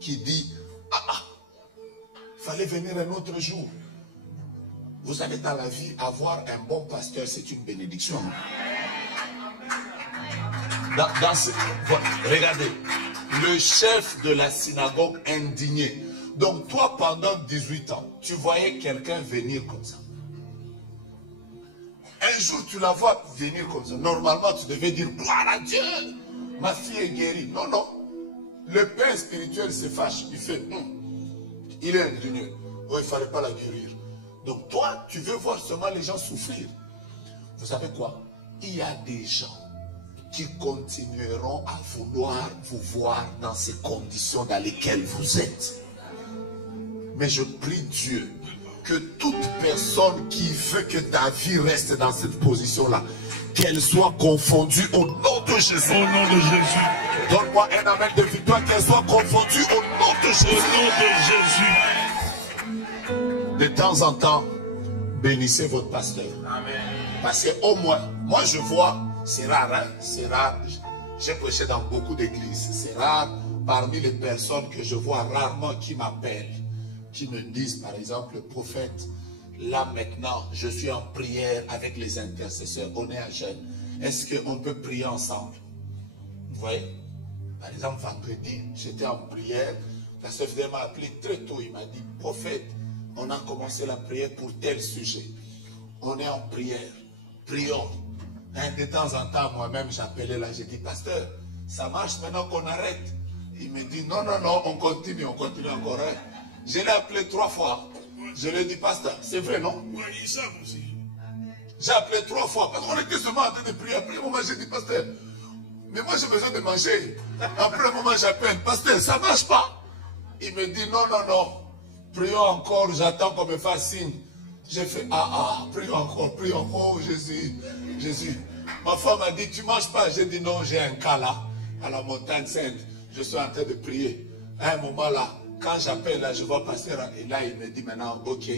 Qui dit, il fallait venir un autre jour. Vous allez dans la vie avoir un bon pasteur, c'est une bénédiction. Regardez, le chef de la synagogue indigné. Donc toi, pendant 18 ans, tu voyais quelqu'un venir comme ça. Un jour, tu la vois venir comme ça. Normalement, tu devais dire, gloire à Dieu, ma fille est guérie. Non, non. Le père spirituel se fâche. Il fait, Il est indigné. Oh, il ne fallait pas la guérir. Donc toi, tu veux voir seulement les gens souffrir. Vous savez quoi? Il y a des gens qui continueront à vouloir vous voir dans ces conditions dans lesquelles vous êtes. Mais je prie Dieu que toute personne qui veut que ta vie reste dans cette position-là, qu'elle soit confondue au nom de Jésus. Au nom de Jésus. Donne-moi un amen de victoire, qu'elle soit confondue au nom de Jésus. Au nom de Jésus. De temps en temps, bénissez votre pasteur. Amen. Parce qu'au moins, moi je vois, c'est rare, hein? C'est rare. J'ai prêché dans beaucoup d'églises. C'est rare parmi les personnes que je vois rarement qui m'appellent, qui me disent par exemple, le prophète, là maintenant, je suis en prière avec les intercesseurs, on est à jeûne. Est-ce qu'on peut prier ensemble? Vous voyez? Par exemple, vendredi, j'étais en prière, la sœur Fidèle m'a appelé très tôt, il m'a dit, prophète, on a commencé la prière pour tel sujet. On est en prière, prions. De temps en temps, moi-même, j'appelais là, j'ai dit, pasteur, ça marche maintenant qu'on arrête? Il me dit, non, non, non, on continue encore. Hein. Je l'ai appelé 3 fois. Je lui ai dit, pasteur, c'est vrai, non? Oui, ils savent aussi. J'ai appelé 3 fois, parce qu'on était seulement en train de prier. Après un moment, j'ai dit, pasteur, mais moi j'ai besoin de manger. Après un moment, j'appelle, pasteur, ça ne marche pas. Il me dit, non, non, non, prions encore, j'attends qu'on me fasse signe. J'ai fait, prions encore, oh Jésus, Jésus. Ma femme m'a dit, tu ne manges pas. J'ai dit, non, j'ai un cas là, à la montagne sainte. Je suis en train de prier. À un moment là, quand j'appelle là, je vois passer là, et là, il me dit maintenant, ok,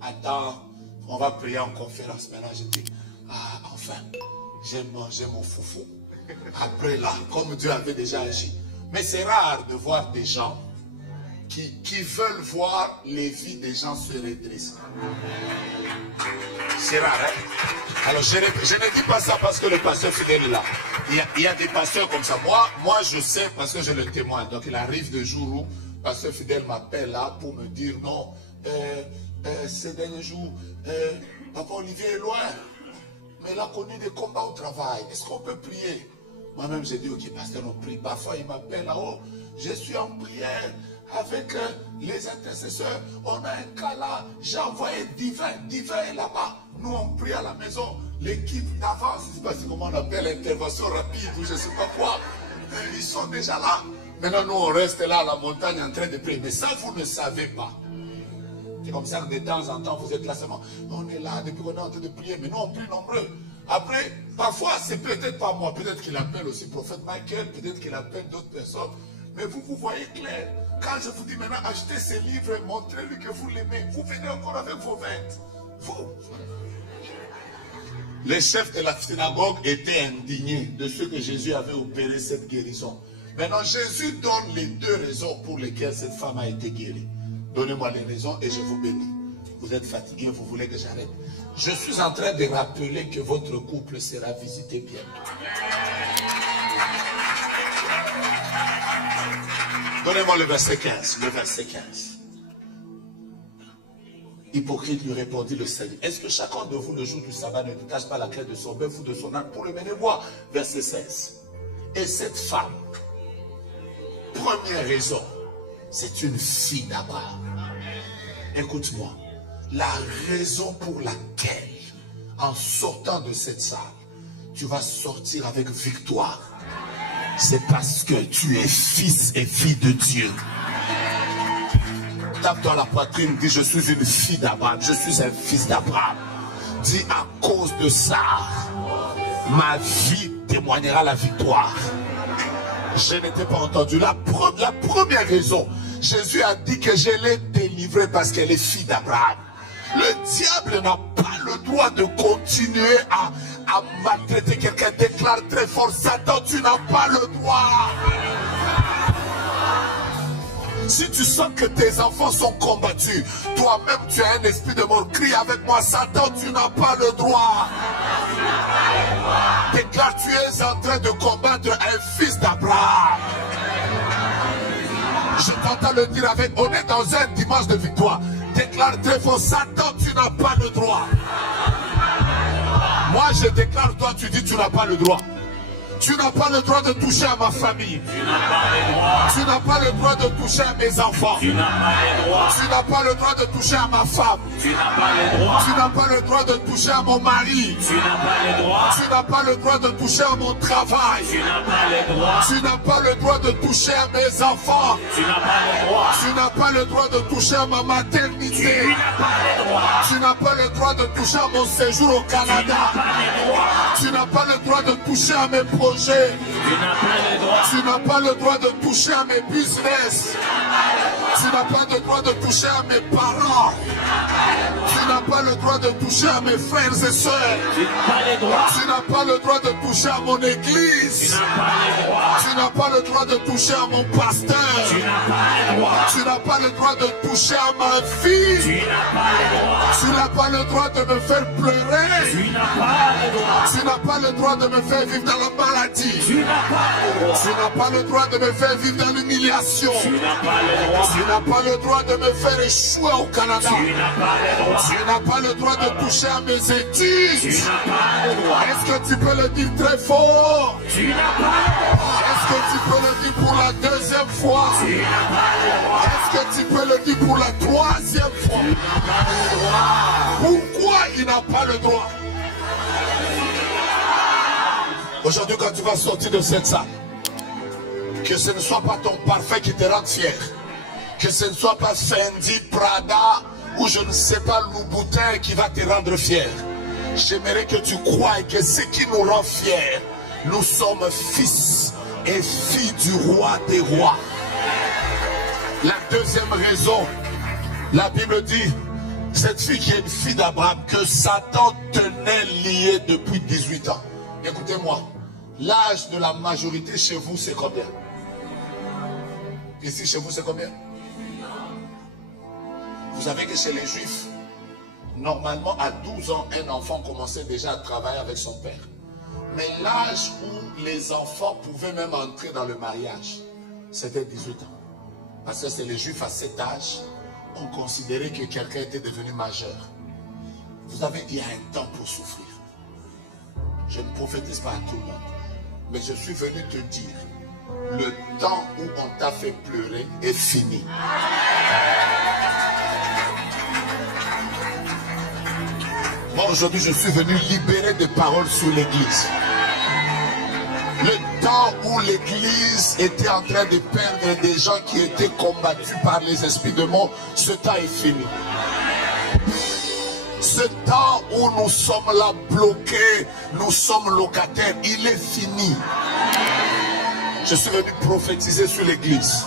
attends, on va prier en conférence. Maintenant, je dis, enfin, j'ai mangé mon foufou. Après là, comme Dieu avait déjà agi. Mais c'est rare de voir des gens qui veulent voir les vies des gens se redresser. C'est rare, hein? Alors, je ne dis pas ça parce que le pasteur Fidèle est là. Il y a des pasteurs comme ça. Moi, je sais parce que je le témoigne. Donc, il arrive des jours où le pasteur Fidèle m'appelle là pour me dire non, ces derniers jours, Papa Olivier est loin. Mais il a connu des combats au travail. Est-ce qu'on peut prier? Moi-même, j'ai dit, ok, pasteur, on prie. Parfois, il m'appelle là-haut. Je suis en prière avec les intercesseurs. On a un cas là. J'ai envoyé divin est là-bas. Nous, on prie à la maison. L'équipe d'avance, je ne sais pas comment on appelle, intervention rapide ou je ne sais pas quoi. Ils sont déjà là. Maintenant, nous, on reste là à la montagne en train de prier. Mais ça, vous ne savez pas. C'est comme ça que de temps en temps, vous êtes là seulement. On est là depuis qu'on est en train de prier. Mais nous, on prie nombreux. Après, parfois, c'est peut-être pas moi. Peut-être qu'il appelle aussi le prophète Michael. Peut-être qu'il appelle d'autres personnes. Mais vous voyez clair. Quand je vous dis maintenant, achetez ces livres et montrez-lui que vous l'aimez. Vous venez encore avec vos vêtements. Vous. Les chefs de la synagogue étaient indignés de ce que Jésus avait opéré cette guérison. Maintenant, Jésus donne les 2 raisons pour lesquelles cette femme a été guérie. Donnez-moi les raisons et je vous bénis. Vous êtes fatigué, vous voulez que j'arrête. Je suis en train de rappeler que votre couple sera visité bientôt. Donnez-moi le verset 15. Le verset 15. Hypocrite lui répondit le Seigneur. Est-ce que chacun de vous le jour du sabbat ne détache pas la clé de son bœuf ou de son âne pour le mener boire? Verset 16. Et cette femme, première raison, c'est une fille d'Abraham. Écoute-moi. La raison pour laquelle, en sortant de cette salle, tu vas sortir avec victoire, c'est parce que tu es fils et fille de Dieu. Tape-toi la poitrine, dis je suis une fille d'Abraham, je suis un fils d'Abraham. Dis à cause de ça, ma vie témoignera la victoire. Je n'étais pas entendu. La première raison, Jésus a dit que je l'ai délivrée parce qu'elle est fille d'Abraham. Le diable n'a pas le droit de continuer à maltraiter quelqu'un. Déclare très fort, Satan, tu n'as pas le droit. Si tu sens que tes enfants sont combattus, toi-même tu as un esprit de mort, crie avec moi, Satan, tu n'as pas le droit. Déclare, tu es en train de combattre un fils d'Abraham. Je t'entends le dire avec, on est dans un dimanche de victoire. Déclare très fort, Satan, tu n'as pas le droit. Moi je déclare, toi tu dis tu n'as pas le droit. Tu n'as pas le droit de toucher à ma famille. Tu n'as pas le droit. Tu n'as pas le droit de toucher à mes enfants. Tu n'as pas le droit. Tu n'as pas le droit de toucher à ma femme. Tu n'as pas le droit. Tu n'as pas le droit de toucher à mon mari. Tu n'as pas le droit. Tu n'as pas le droit de toucher à mon travail. Tu n'as pas le droit. Tu n'as pas le droit de toucher à mes enfants. Tu n'as pas le droit. Tu n'as pas le droit de toucher à ma maternité. Tu n'as pas le droit. Tu n'as pas le droit de toucher à mon séjour au Canada. Tu n'as pas le droit de toucher à mes projets. Tu n'as pas le droit. Tu n'as pas le droit de toucher à mes business. Tu n'as pas le droit de toucher à mes parents. Tu n'as pas le droit de toucher à mes frères et sœurs. Tu n'as pas le droit. Tu n'as pas le droit de toucher à mon église. Tu n'as pas le droit. Tu n'as pas le droit de toucher à mon pasteur. Tu n'as pas le droit. Tu n'as pas le droit de toucher à ma fille. Tu n'as pas le droit. Tu n'as pas le droit de me faire pleurer. Tu n'as pas le droit. Tu n'as pas le droit de me faire vivre dans la maladie. Tu n'as pas le droit. Tu n'as pas le droit de me faire vivre dans l'humiliation. Tu n'as pas le droit. Tu n'as pas le droit de me faire échouer au Canada. Tu n'as pas le droit. Tu n'as pas le droit de toucher à mes études. Tu n'as pas le droit. Est-ce que tu peux le dire très fort? Tu n'as pas le droit. Est-ce que tu peux le dire pour la deuxième fois? Tu n'as pas le droit. Est-ce que tu peux le dire pour la troisième fois? Tu n'as pas le droit. Pourquoi il n'a pas le droit? Aujourd'hui, quand tu vas sortir de cette salle, que ce ne soit pas ton parfait qui te rende fier. Que ce ne soit pas Fendi, Prada ou je ne sais pas Louboutin qui va te rendre fier. J'aimerais que tu croies que ce qui nous rend fiers, nous sommes fils et filles du roi des rois. La deuxième raison, la Bible dit, cette fille qui est une fille d'Abraham, que Satan tenait liée depuis 18 ans. Écoutez-moi, l'âge de la majorité chez vous, c'est combien? Ici, chez vous, c'est combien? Vous savez que chez les Juifs, normalement, à 12 ans, un enfant commençait déjà à travailler avec son père. Mais l'âge où les enfants pouvaient même entrer dans le mariage, c'était 18 ans. Parce que c'est les Juifs à cet âge, on considérait que quelqu'un était devenu majeur. Vous savez, il y a un temps pour souffrir. Je ne prophétise pas à tout le monde. Mais je suis venu te dire, le temps où on t'a fait pleurer est fini. Moi aujourd'hui je suis venu libérer des paroles sur l'église. Le temps où l'église était en train de perdre des gens qui étaient combattus par les esprits de mort, ce temps est fini. Ce temps où nous sommes là bloqués, nous sommes locataires, il est fini. Je suis venu prophétiser sur l'église.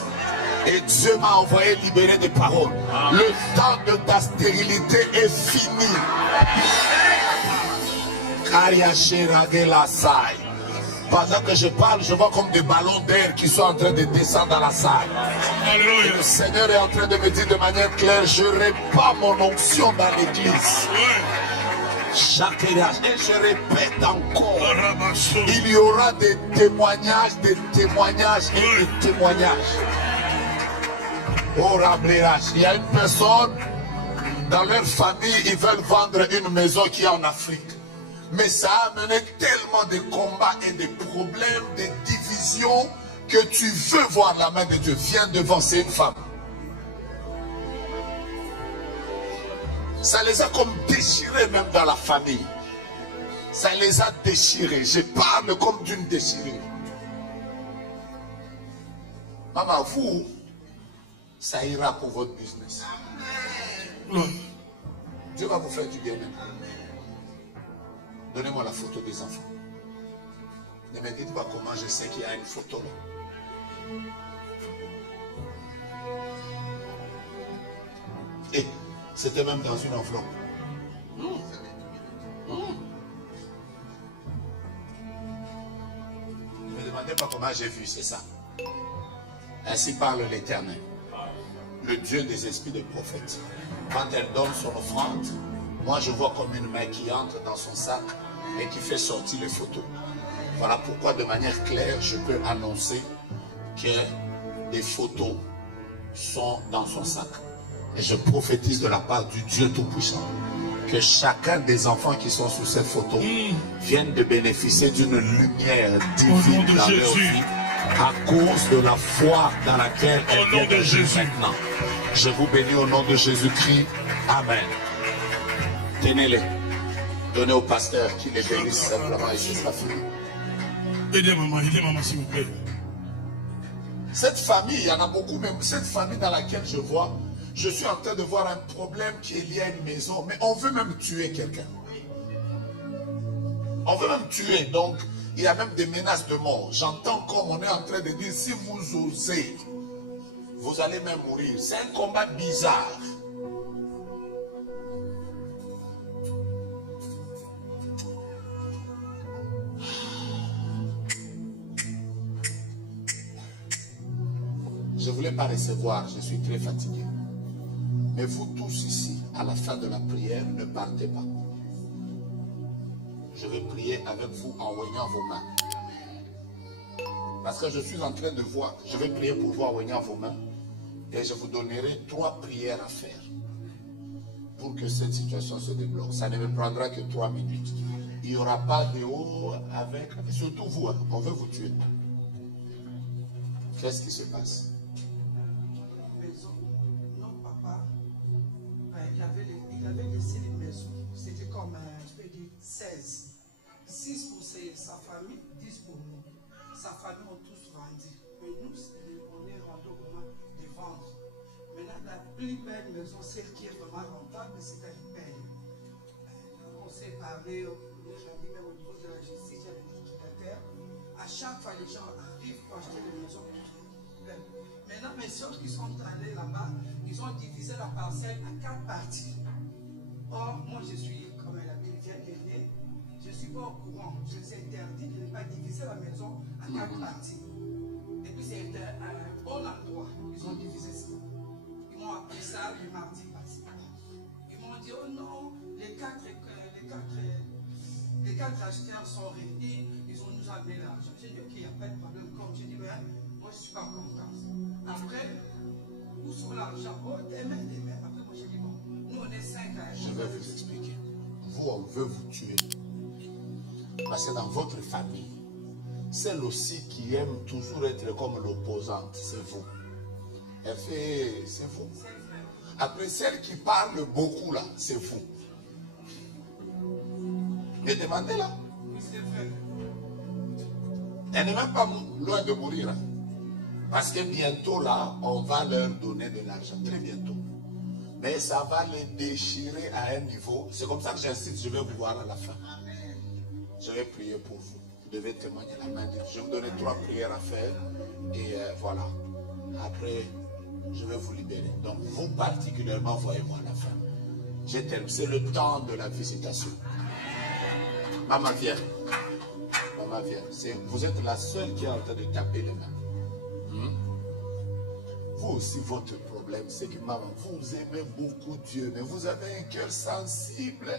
Et Dieu m'a envoyé libérer des paroles. Le temps de ta stérilité est fini. Pendant que je parle, je vois comme des ballons d'air qui sont en train de descendre dans la salle. Et le Seigneur est en train de me dire de manière claire, je répands mon onction dans l'église. Chaque âge, et je répète encore, il y aura des témoignages et des témoignages. Oh, il y a une personne, dans leur famille, ils veulent vendre une maison qui est en Afrique. Mais ça a amené tellement de combats et de problèmes, de divisions, que tu veux voir la main de Dieu. Viens devant, c'est une femme. Ça les a comme déchirés même dans la famille. Ça les a déchirés. Je parle comme d'une déchirure. Maman, vous, ça ira pour votre business. Dieu va vous faire du bien maintenant. Donnez-moi la photo des enfants. Ne me dites pas comment je sais qu'il y a une photo là. Et c'était même dans une enveloppe. Ne me demandez pas comment j'ai vu, c'est ça. Ainsi parle l'Éternel, le Dieu des esprits de prophètes. Quand elle donne son offrande, moi je vois comme une main qui entre dans son sac et qui fait sortir les photos. Voilà pourquoi de manière claire je peux annoncer que des photos sont dans son sac. Et je prophétise de la part du Dieu Tout-Puissant que chacun des enfants qui sont sur cette photo viennent de bénéficier d'une lumière divine de dans leur Jésus. vie à cause de la foi dans laquelle Au elle nom vient de de vivre Jésus. maintenant. Je vous bénis au nom de Jésus-Christ. Amen. Tenez-les. Donnez au pasteur qui les bénisse simplement et c'est sa fille. Aidez maman, s'il vous plaît. Cette famille, il y en a beaucoup, même cette famille dans laquelle je vois, je suis en train de voir un problème qui est lié à une maison, mais on veut même tuer quelqu'un. On veut même tuer, donc il y a même des menaces de mort. J'entends comme on est en train de dire, si vous osez, vous allez même mourir. C'est un combat bizarre. Je ne voulais pas recevoir, je suis très fatigué. Mais vous tous ici, à la fin de la prière, ne partez pas. Je vais prier avec vous en joignant vos mains. Parce que je suis en train de voir, je vais prier pour vous en joignant vos mains. Et je vous donnerai 3 prières à faire pour que cette situation se débloque. Ça ne me prendra que 3 minutes. Il n'y aura pas de haut avec... Surtout vous, hein, on veut vous tuer. Qu'est-ce qui se passe? Maison. Non, papa, il avait laissé les maisons. C'était comme, je peux dire, 16. 6 pour sa famille, 10 pour nous. Sa famille ont tous vendu. Mais nous, on est rendu au moment de vendre. Maintenant, la plus belle maison, celle qui est vraiment rentable, c'est à Pelle. On s'est parlé, j'en dis même au niveau de la justice, il y a des liquidateurs. À chaque fois, les gens arrivent pour acheter les maisons. Maintenant, mes soeurs qui sont allées là-bas, ils ont divisé la parcelle à 4 parties. Or, moi, je suis, comme elle a dit, aînée, je ne suis pas au courant. Je les ai interdit de ne pas diviser la maison à 4 parties. Et puis, c'était à un bon endroit. Ils ont divisé ça. Ils m'ont appris ça le mardi passé. Ils m'ont dit, oh non, les quatre acheteurs sont réunis, ils ont nous amené l'argent. J'ai dit, ok, il n'y a pas de problème. Comme j'ai dit, ben, moi, je ne suis pas content. Après, où sont l'argent? Oh, demain. Après, moi, j'ai dit, bon, nous, on est 5 à Je vais vous expliquer. Vous, on veut vous tuer. Parce que dans votre famille, celle aussi qui aime toujours être comme l'opposante, c'est vous. Elle fait, c'est vous. Après, celle qui parle beaucoup là, c'est vous. Mais demandez-la. Elle n'est même pas loin de mourir. Hein. Parce que bientôt là, on va leur donner de l'argent. Très bientôt. Mais ça va les déchirer à un niveau. C'est comme ça que j'insiste, je vais vous voir à la fin. Je vais prier pour vous. Vous devez témoigner la main de Dieu. Je vais vous donner 3 prières à faire. Et voilà. Après, je vais vous libérer. Donc, vous particulièrement, voyez-moi à la fin. Je t'aime. C'est le temps de la visitation. Maman, viens. Maman, viens. Vous êtes la seule qui est en train de taper les mains. Vous aussi, votre problème, c'est que maman, vous aimez beaucoup Dieu, mais vous avez un cœur sensible.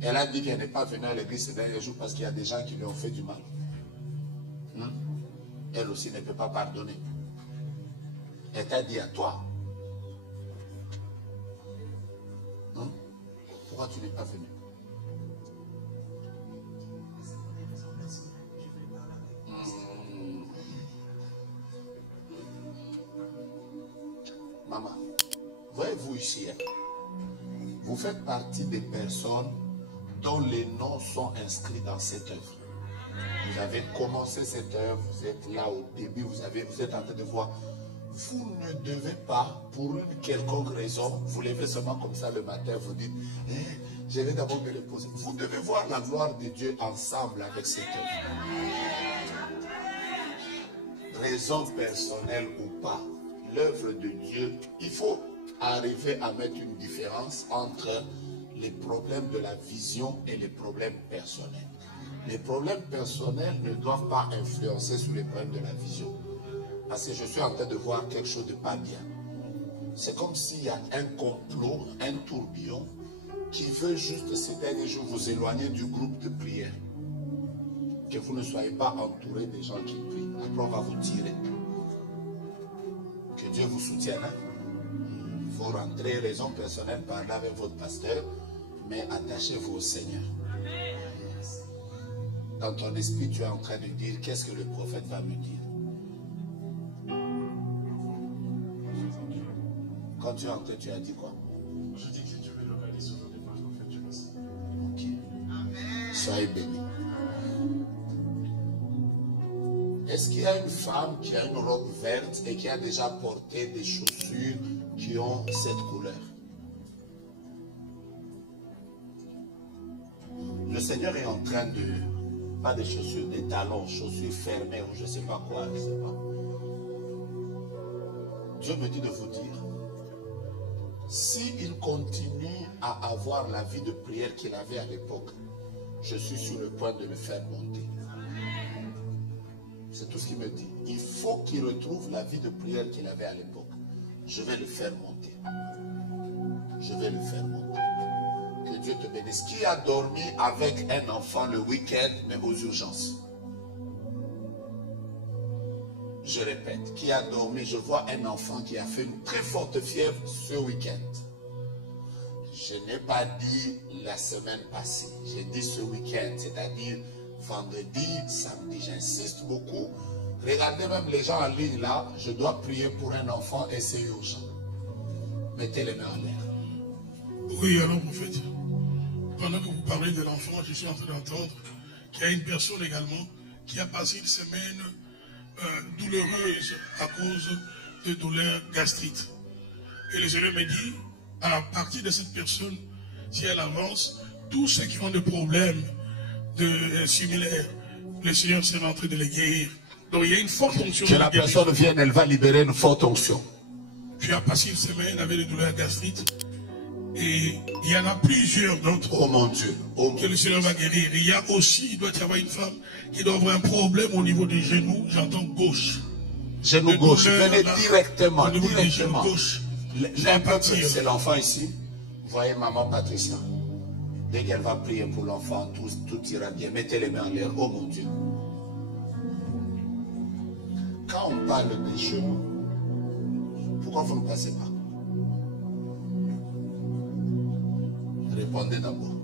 Elle a dit qu'elle n'est pas venue à l'église ces derniers jours parce qu'il y a des gens qui lui ont fait du mal. Elle aussi ne peut pas pardonner. Elle t'a dit à toi. Pourquoi tu n'es pas venu? Maman, voyez-vous ici, hein, vous faites partie des personnes dont les noms sont inscrits dans cette œuvre. Vous avez commencé cette œuvre, vous êtes là au début, vous êtes en train de voir. Vous ne devez pas, pour une quelconque raison, vous levez seulement comme ça le matin, vous dites, je vais d'abord me reposer. Vous devez voir la gloire de Dieu ensemble avec cette œuvre. Raison personnelle ou pas, l'œuvre de Dieu, il faut arriver à mettre une différence entre les problèmes de la vision et les problèmes personnels. Les problèmes personnels ne doivent pas influencer sur les problèmes de la vision. Parce que je suis en train de voir quelque chose de pas bien. C'est comme s'il y a un complot, un tourbillon qui veut juste ces derniers jours vous éloigner du groupe de prière. Que vous ne soyez pas entouré des gens qui prient. Après on va vous tirer. Que Dieu vous soutienne. Hein? faut rentrer, raison personnelle, parler avec votre pasteur, mais attachez-vous au Seigneur. Dans ton esprit, tu es en train de dire, qu'est-ce que le prophète va me dire? Quand tu es entré, tu as dit quoi? Je dis que si tu veux le regarder sur le départ, en fait, tu vas savoir. Ok. Soyez bénis. Est-ce qu'il y a une femme qui a une robe verte et qui a déjà porté des chaussures qui ont cette couleur? Le Seigneur est en train de, pas des chaussures, des talons, chaussures fermées ou je ne sais pas quoi, je ne sais pas. Dieu me dit de vous dire, s'il continue à avoir la vie de prière qu'il avait à l'époque, je suis sur le point de le faire monter. C'est tout ce qu'il me dit. Il faut qu'il retrouve la vie de prière qu'il avait à l'époque. Je vais le faire monter. Je vais le faire monter. Que Dieu te bénisse. Qui a dormi avec un enfant le week-end, mais aux urgences? Je répète, qui a dormi? Je vois un enfant qui a fait une très forte fièvre ce week-end. Je n'ai pas dit la semaine passée. J'ai dit ce week-end, c'est-à-dire vendredi, samedi. J'insiste beaucoup. Regardez même les gens en ligne là. Je dois prier pour un enfant et c'est urgent. Mettez les mains en l'air. Oui, alors prophète, pendant que vous parlez de l'enfant, je suis en train d'entendre qu'il y a une personne également qui a passé une semaine douloureuse à cause de douleurs gastriques. Et le Seigneur me dit, à partir de cette personne, si elle avance, tous ceux qui ont des problèmes similaires, le Seigneur s'est en train de les guérir. Donc il y a une forte onction. Que la personne vienne, elle va libérer une forte onction. Tu as passé une semaine avec des douleurs gastriques. Et il y en a plusieurs d'autres. Oh mon Dieu. Oh que le Seigneur va guérir. Il y a aussi, il doit y avoir une femme qui doit avoir un problème au niveau des genoux. J'entends gauche. Genou gauche. Venez là, directement. Au niveau des genoux Directement. gauche. C'est l'enfant ici. Vous voyez maman Patricia. Dès qu'elle va prier pour l'enfant, tout ira bien. Mettez les mains en l'air. Oh mon Dieu. Quand on parle des genoux, pourquoi vous ne passez pas? Répondez d'abord.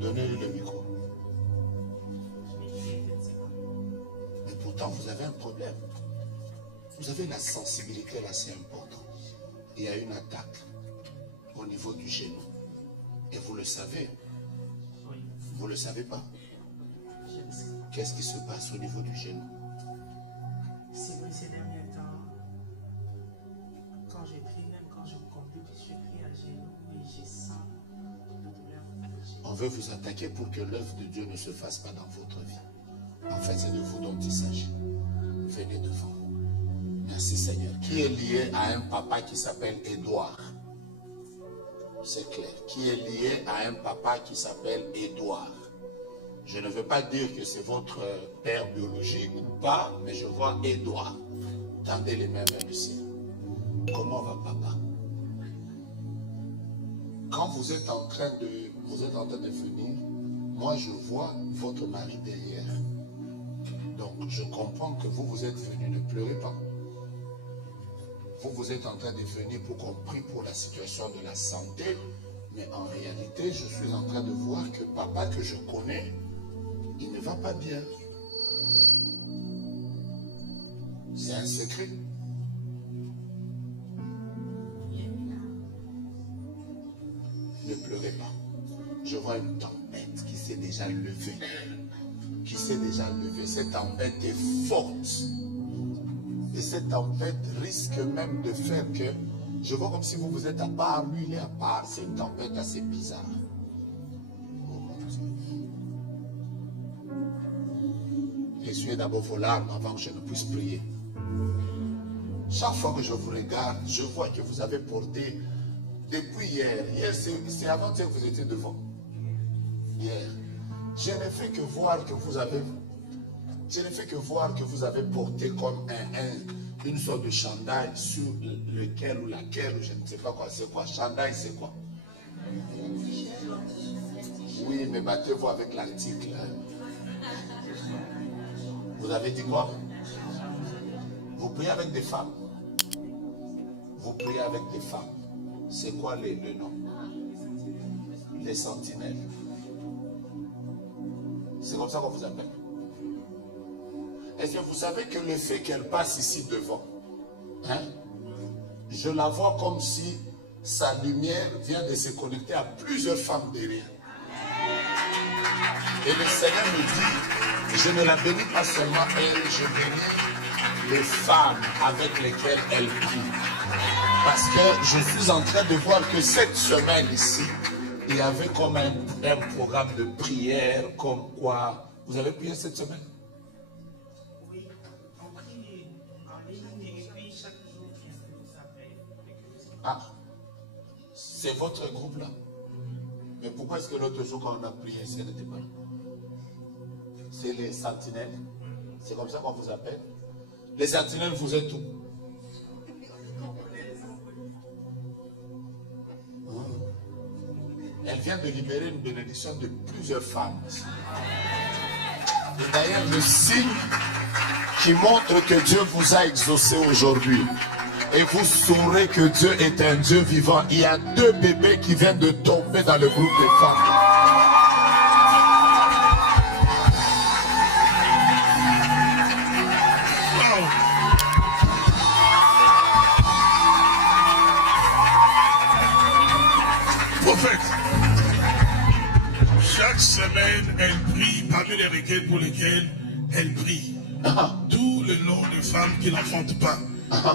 Donnez-lui le micro. Mais pourtant, vous avez un problème. Vous avez la sensibilité là, c'est important. Il y a une attaque au niveau du genou. Et vous le savez. Vous ne le savez pas. Qu'est-ce qui se passe au niveau du genou? C'est vrai, ces derniers temps, quand j'ai pris, même quand je conduis, je prie à genoux et je sens la douleur. On veut vous attaquer pour que l'œuvre de Dieu ne se fasse pas dans votre vie. En fait, c'est de vous dont il s'agit. Venez devant. Merci Seigneur. Qui est lié à un papa qui s'appelle Édouard? C'est clair. Qui est lié à un papa qui s'appelle Édouard? Je ne veux pas dire que c'est votre père biologique ou pas, mais je vois Édouard. Tendez les mains vers le ciel. Comment va papa? Quand vous êtes en train de venir, moi je vois votre mari derrière. Donc je comprends que vous êtes venu, ne pleurez pas. Vous êtes en train de venir pour qu'on prie pour la situation de la santé, mais en réalité, je suis en train de voir que papa que je connais, il ne va pas bien. C'est un secret. Ne pleurez pas. Je vois une tempête qui s'est déjà levée. Qui s'est déjà levée. Cette tempête est forte. Et cette tempête risque même de faire que, je vois comme si vous êtes à part, lui il est à part. C'est une tempête assez bizarre. Oh mon Dieu. Essuyez d'abord vos larmes avant que je ne puisse prier. Chaque fois que je vous regarde, je vois que vous avez porté, depuis hier, c'est avant-hier que vous étiez devant. Hier. Je ne fais que voir que vous avez porté comme une sorte de chandail sur lequel ou laquelle, je ne sais pas quoi, c'est quoi. Chandail, c'est quoi? Oui, mais battez-vous avec l'article. Vous avez dit quoi? Vous priez avec des femmes? vous priez avec des femmes. C'est quoi le nom? Les sentinelles. C'est comme ça qu'on vous appelle. Est-ce que vous savez que le fait qu'elle passe ici devant, hein, je la vois comme si sa lumière vient de se connecter à plusieurs femmes derrière. Et le Seigneur me dit, je ne la bénis pas seulement elle, je bénis les femmes avec lesquelles elle prie. Parce que je suis en train de voir que cette semaine ici, il y avait comme un programme de prière, comme quoi. Vous avez prié cette semaine? Oui, on prie en ligne et puis chaque jour, il s'appelle. Ah, c'est votre groupe là? Mais pourquoi est-ce que l'autre jour quand on a prié, ça n'était pas là? C'est les sentinelles. C'est comme ça qu'on vous appelle. Les sentinelles, vous êtes où? Elle vient de libérer une bénédiction de plusieurs femmes. Et d'ailleurs, le signe qui montre que Dieu vous a exaucé aujourd'hui. Et vous saurez que Dieu est un Dieu vivant. Il y a 2 bébés qui viennent de tomber dans le groupe des femmes. Prophète, chaque semaine, elle prie parmi les requêtes pour lesquelles elle prie. Tous les noms de femmes qui n'enfantent pas.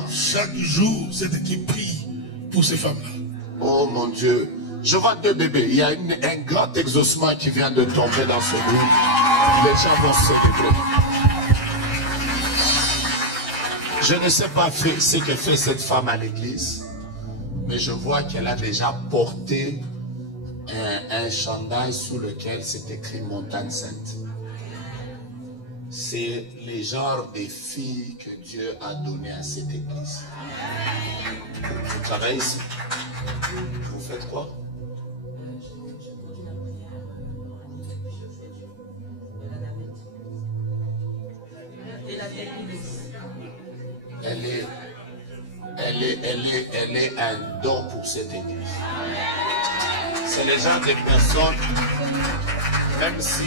Chaque jour, cette équipe prie pour ces femmes-là. Oh mon Dieu. Je vois 2 bébés. Il y a un grand exaucement qui vient de tomber dans ce groupe. Les gens vont célébrer. Je ne sais pas ce que fait cette femme à l'église. Mais je vois qu'elle a déjà porté un chandail sous lequel c'est écrit Montagne Sainte. C'est les genres des filles que Dieu a donné à cette église. Vous travaillez ici. Vous faites quoi? Elle est un don pour cette église. C'est les gens des personnes, même si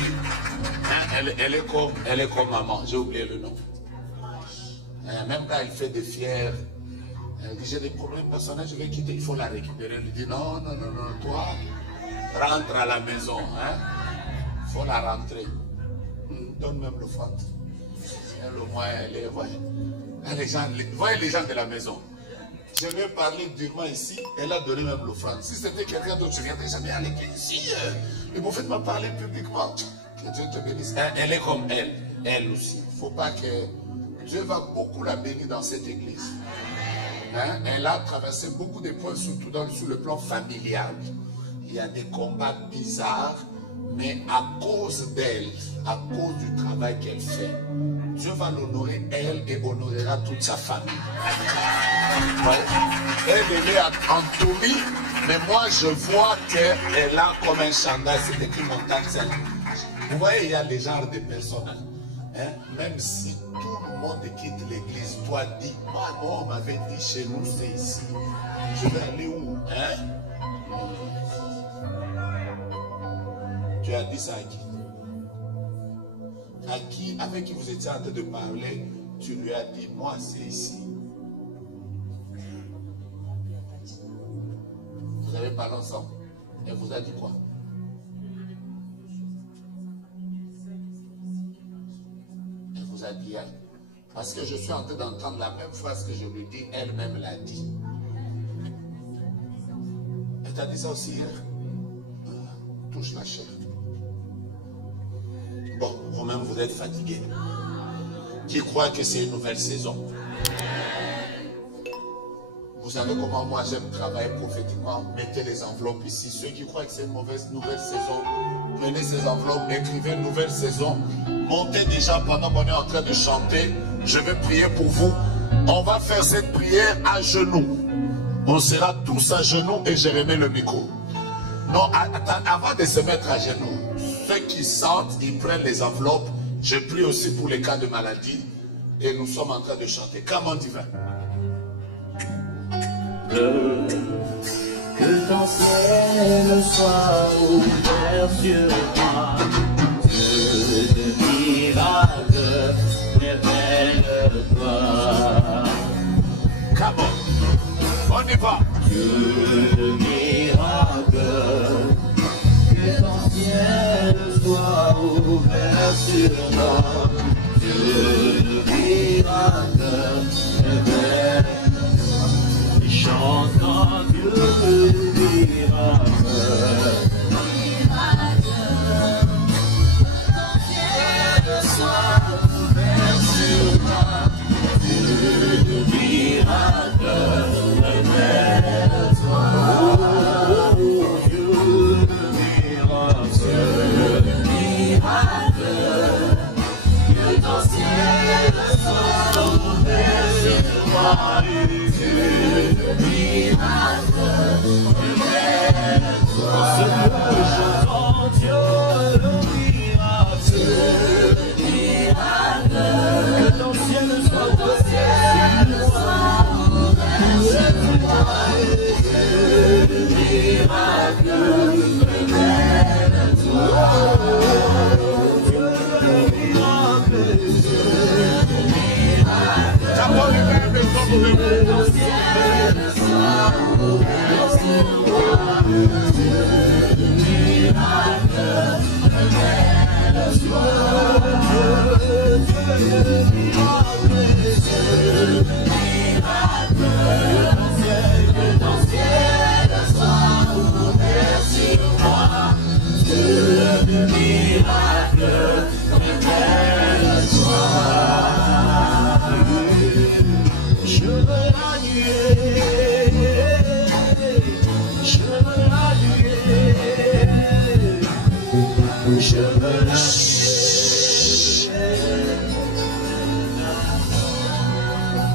hein, elle est comme maman, j'ai oublié le nom. Même quand elle fait des fiers, elle dit j'ai des problèmes personnels, je vais quitter, il faut la récupérer. Elle lui dit non, toi, rentre à la maison. Il faut la rentrer. Donne même l'offrande. Elle, au moins, elle est, voyez les gens de la maison. Je vais parler durement ici, elle a donné même l'offrande. Si c'était quelqu'un d'autre, je ne viendrais jamais à l'église. Si le prophète m'a parlé publiquement, que Dieu te bénisse. Elle est comme elle aussi. Il ne faut pas que Dieu va beaucoup la bénir dans cette église. Elle a traversé beaucoup d'épreuves, surtout sur le plan familial. Il y a des combats bizarres, mais à cause d'elle, à cause du travail qu'elle fait, Dieu va l'honorer elle et honorera toute sa famille. Ouais. Elle est en Tommy, mais moi je vois qu'elle a comme un chandail, c'est écrit Montagne Sainte. Vous voyez, il y a les genres de personnes, même si tout le monde quitte l'église, toi dis, moi on m'avait dit chez nous c'est ici. Je vais aller où? Tu as dit ça à qui? À qui, avec qui vous étiez en train de parler, tu lui as dit, moi c'est ici. Vous avez parlé ensemble. Elle vous a dit quoi? Elle vous a dit, parce que je suis en train d'entendre la même phrase que je lui dis, elle-même l'a dit. Elle t'a dit ça aussi hier? Touche la chair. Bon, vous-même vous êtes fatigué. Qui croit que c'est une nouvelle saison? Vous savez comment moi j'aime travailler prophétiquement. Mettez les enveloppes ici. Ceux qui croient que c'est une nouvelle saison, prenez ces enveloppes, écrivez une nouvelle saison. Montez déjà pendant qu'on est en train de chanter. Je vais prier pour vous. On va faire cette prière à genoux. On sera tous à genoux et je remets le micro. Non, attends, avant de se mettre à genoux, ceux qui sentent, ils prennent les enveloppes. Je prie aussi pour les cas de maladie. Et nous sommes en train de chanter. Comment divin? Que ton ciel soit ouvert sur moi. Dieu de miracles, révèle-toi. Come on. On y va. Dieu de miracles, que ton ciel soit ouvert sur moi. Dieu de miracles, révèle-toi. Chantons Dieu de miracles.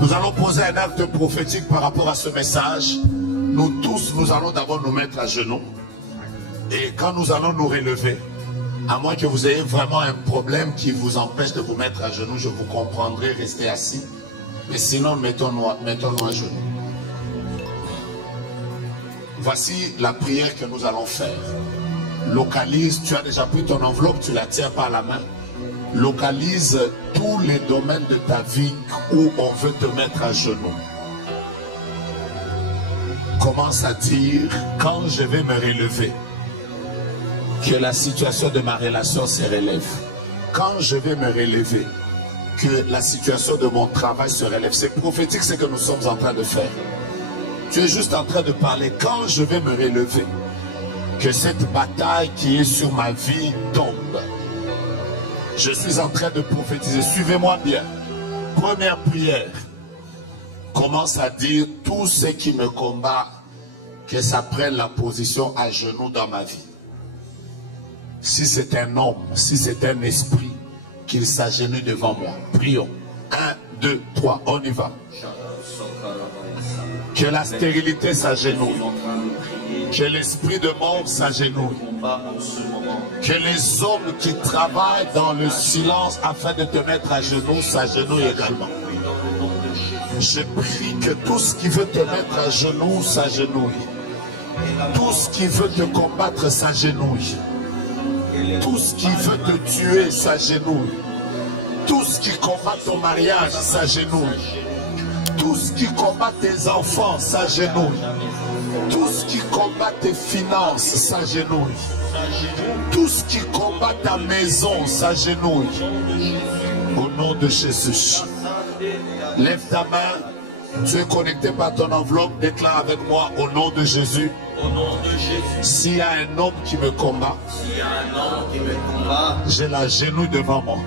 Nous allons poser un acte prophétique par rapport à ce message. Nous tous, nous allons d'abord nous mettre à genoux. Et quand nous allons nous relever, à moins que vous ayez vraiment un problème qui vous empêche de vous mettre à genoux, je vous comprendrai, restez assis. Mais sinon, mettons-nous à genoux. Voici la prière que nous allons faire. Localise, tu as déjà pris ton enveloppe, tu la tiens par la main. Localise tous les domaines de ta vie où on veut te mettre à genoux. Commence à dire, quand je vais me relever, que la situation de ma relation se relève. Quand je vais me relever, que la situation de mon travail se relève. C'est prophétique ce que nous sommes en train de faire. Tu es juste en train de parler. Quand je vais me relever, que cette bataille qui est sur ma vie tombe. Je suis en train de prophétiser. Suivez-moi bien. Première prière. Commence à dire tout ce qui me combat, que ça prenne la position à genoux dans ma vie. Si c'est un homme, si c'est un esprit, qu'il s'agenouille devant moi. Prions. 1, 2, 3, on y va. Que la stérilité s'agenouille. Que l'esprit de mort s'agenouille. Que les hommes qui travaillent dans le silence afin de te mettre à genoux s'agenouillent également. Je prie que tout ce qui veut te mettre à genoux s'agenouille. Tout ce qui veut te combattre s'agenouille. Tout ce qui veut te tuer s'agenouille. Tout ce qui combat ton mariage s'agenouille. Tout ce qui combat tes enfants s'agenouille. Tout ce qui combat tes finances s'agenouille. Tout ce qui combat ta maison s'agenouille. Au nom de Jésus. Lève ta main. Tu es connecté par ton enveloppe. Déclare avec moi au nom de Jésus. Au nom de Jésus. S'il y a un homme qui me combat, j'ai la genouille devant moi.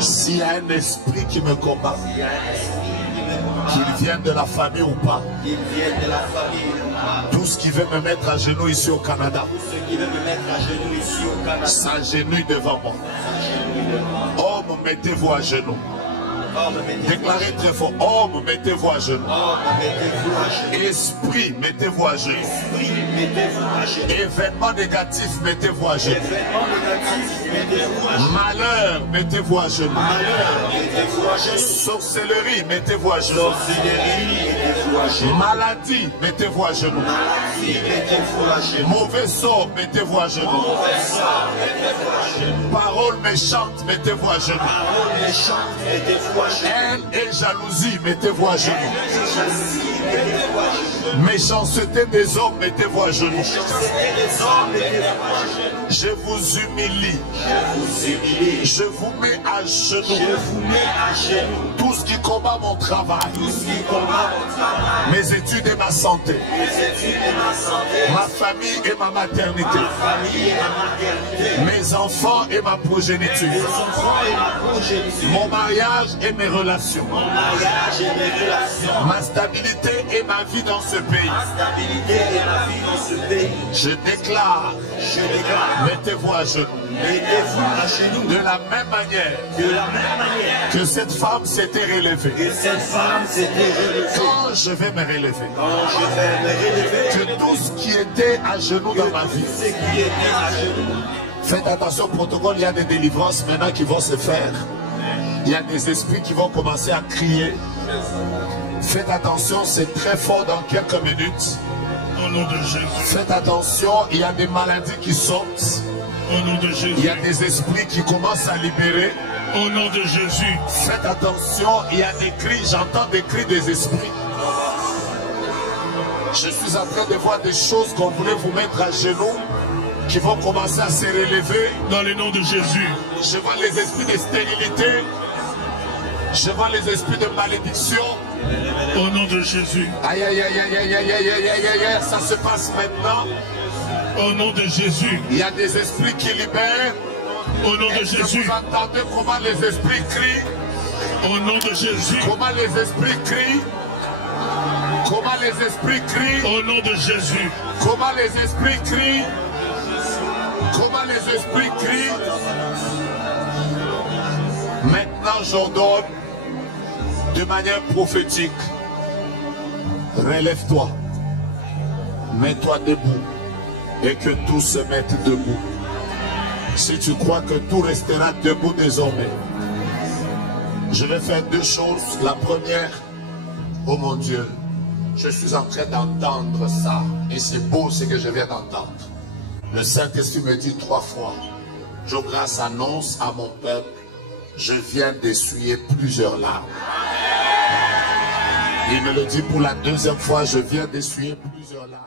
S'il y a un esprit qui me combat, qu'il vienne de la famille ou pas, tout ce qui veut me mettre à genoux ici au Canada, s'agenouille devant moi. Homme, mettez-vous à genoux. Déclarez très fort, homme, mettez-vous à genoux. Esprit, mettez-vous à genoux. mettez-vous à genoux. Événements négatifs, mettez-vous à genoux. Événements négatifs, mettez-vous à genoux. Malheur, mettez-vous à genoux. Malheur, mettez-vous à genoux. Sorcellerie, mettez-vous à genoux. Sorcellerie, mettez-vous à genoux. Maladie, mettez-vous à genoux. Maladie, mettez-vous à genoux. Mauvais sort, mettez-vous à genoux. Mauvais sort, mettez-vous à genoux. Parole méchante, mettez-vous à genoux. Parole méchante, mettez-vous à genoux. Haine et jalousie, mettez-vous à genoux. Jalousie, mettez-vous à genoux. Méchanceté des hommes, mettez-vous à genoux. Méchanceté des hommes, mettez-vous à genoux. Je vous humilie. Je vous humilie. Je vous mets à Je genoux. vous mets à genoux. Tout ce qui combat mon travail, Tout ce qui combat mon travail, mes études et ma santé, mes études et ma santé, ma famille et ma maternité, ma famille et ma maternité, mes enfants et ma progéniture, mes enfants et ma progéniture, mon mariage et mes relations, mon mariage et mes relations, ma stabilité et ma vie dans ce pays. ma stabilité et ma vie dans ce pays. Je déclare, Je déclare, mettez-vous à genoux. mettez-vous à genoux. De la même manière De la même manière que cette femme s'était relevée, que cette femme s'était relevée, quand je vais me relever, quand je vais me relever, que tout ce qui était à genoux dans ma vie, ce qui était à genoux, faites attention au protocole, il y a des délivrances maintenant qui vont se faire. Il y a des esprits qui vont commencer à crier. Faites attention, c'est très fort dans quelques minutes. Au nom de Jésus. Faites attention, il y a des maladies qui sortent. Au nom de Jésus. Il y a des esprits qui commencent à libérer. Au nom de Jésus. Faites attention, il y a des cris, j'entends des cris des esprits. Je suis en train de voir des choses qu'on voulait vous mettre à genoux, qui vont commencer à se relever. Dans le nom de Jésus. Je vois les esprits de stérilité. Je vois les esprits de malédiction. Au nom de Jésus. Aïe, aïe, aïe, aïe, aïe, aïe, aïe, aïe, aïe, aïe, ça se passe maintenant. Au nom de Jésus. Il y a des esprits qui libèrent. Au nom de Est-ce que Jésus. vous entendez comment les esprits crient? Au nom de Jésus. Comment les esprits crient? Comment les esprits crient? Au nom de Jésus. Comment les esprits crient? Comment les esprits crient? Maintenant, j'ordonne de manière prophétique. Relève-toi. Mets-toi debout. Et que tout se mette debout. Si tu crois que tout restera debout désormais, je vais faire deux choses. La première, oh mon Dieu, je suis en train d'entendre ça. Et c'est beau ce que je viens d'entendre. Le Saint-Esprit me dit 3 fois, je grâce annonce à mon peuple, je viens d'essuyer plusieurs larmes. Il me le dit pour la 2e fois, je viens d'essuyer plusieurs larmes.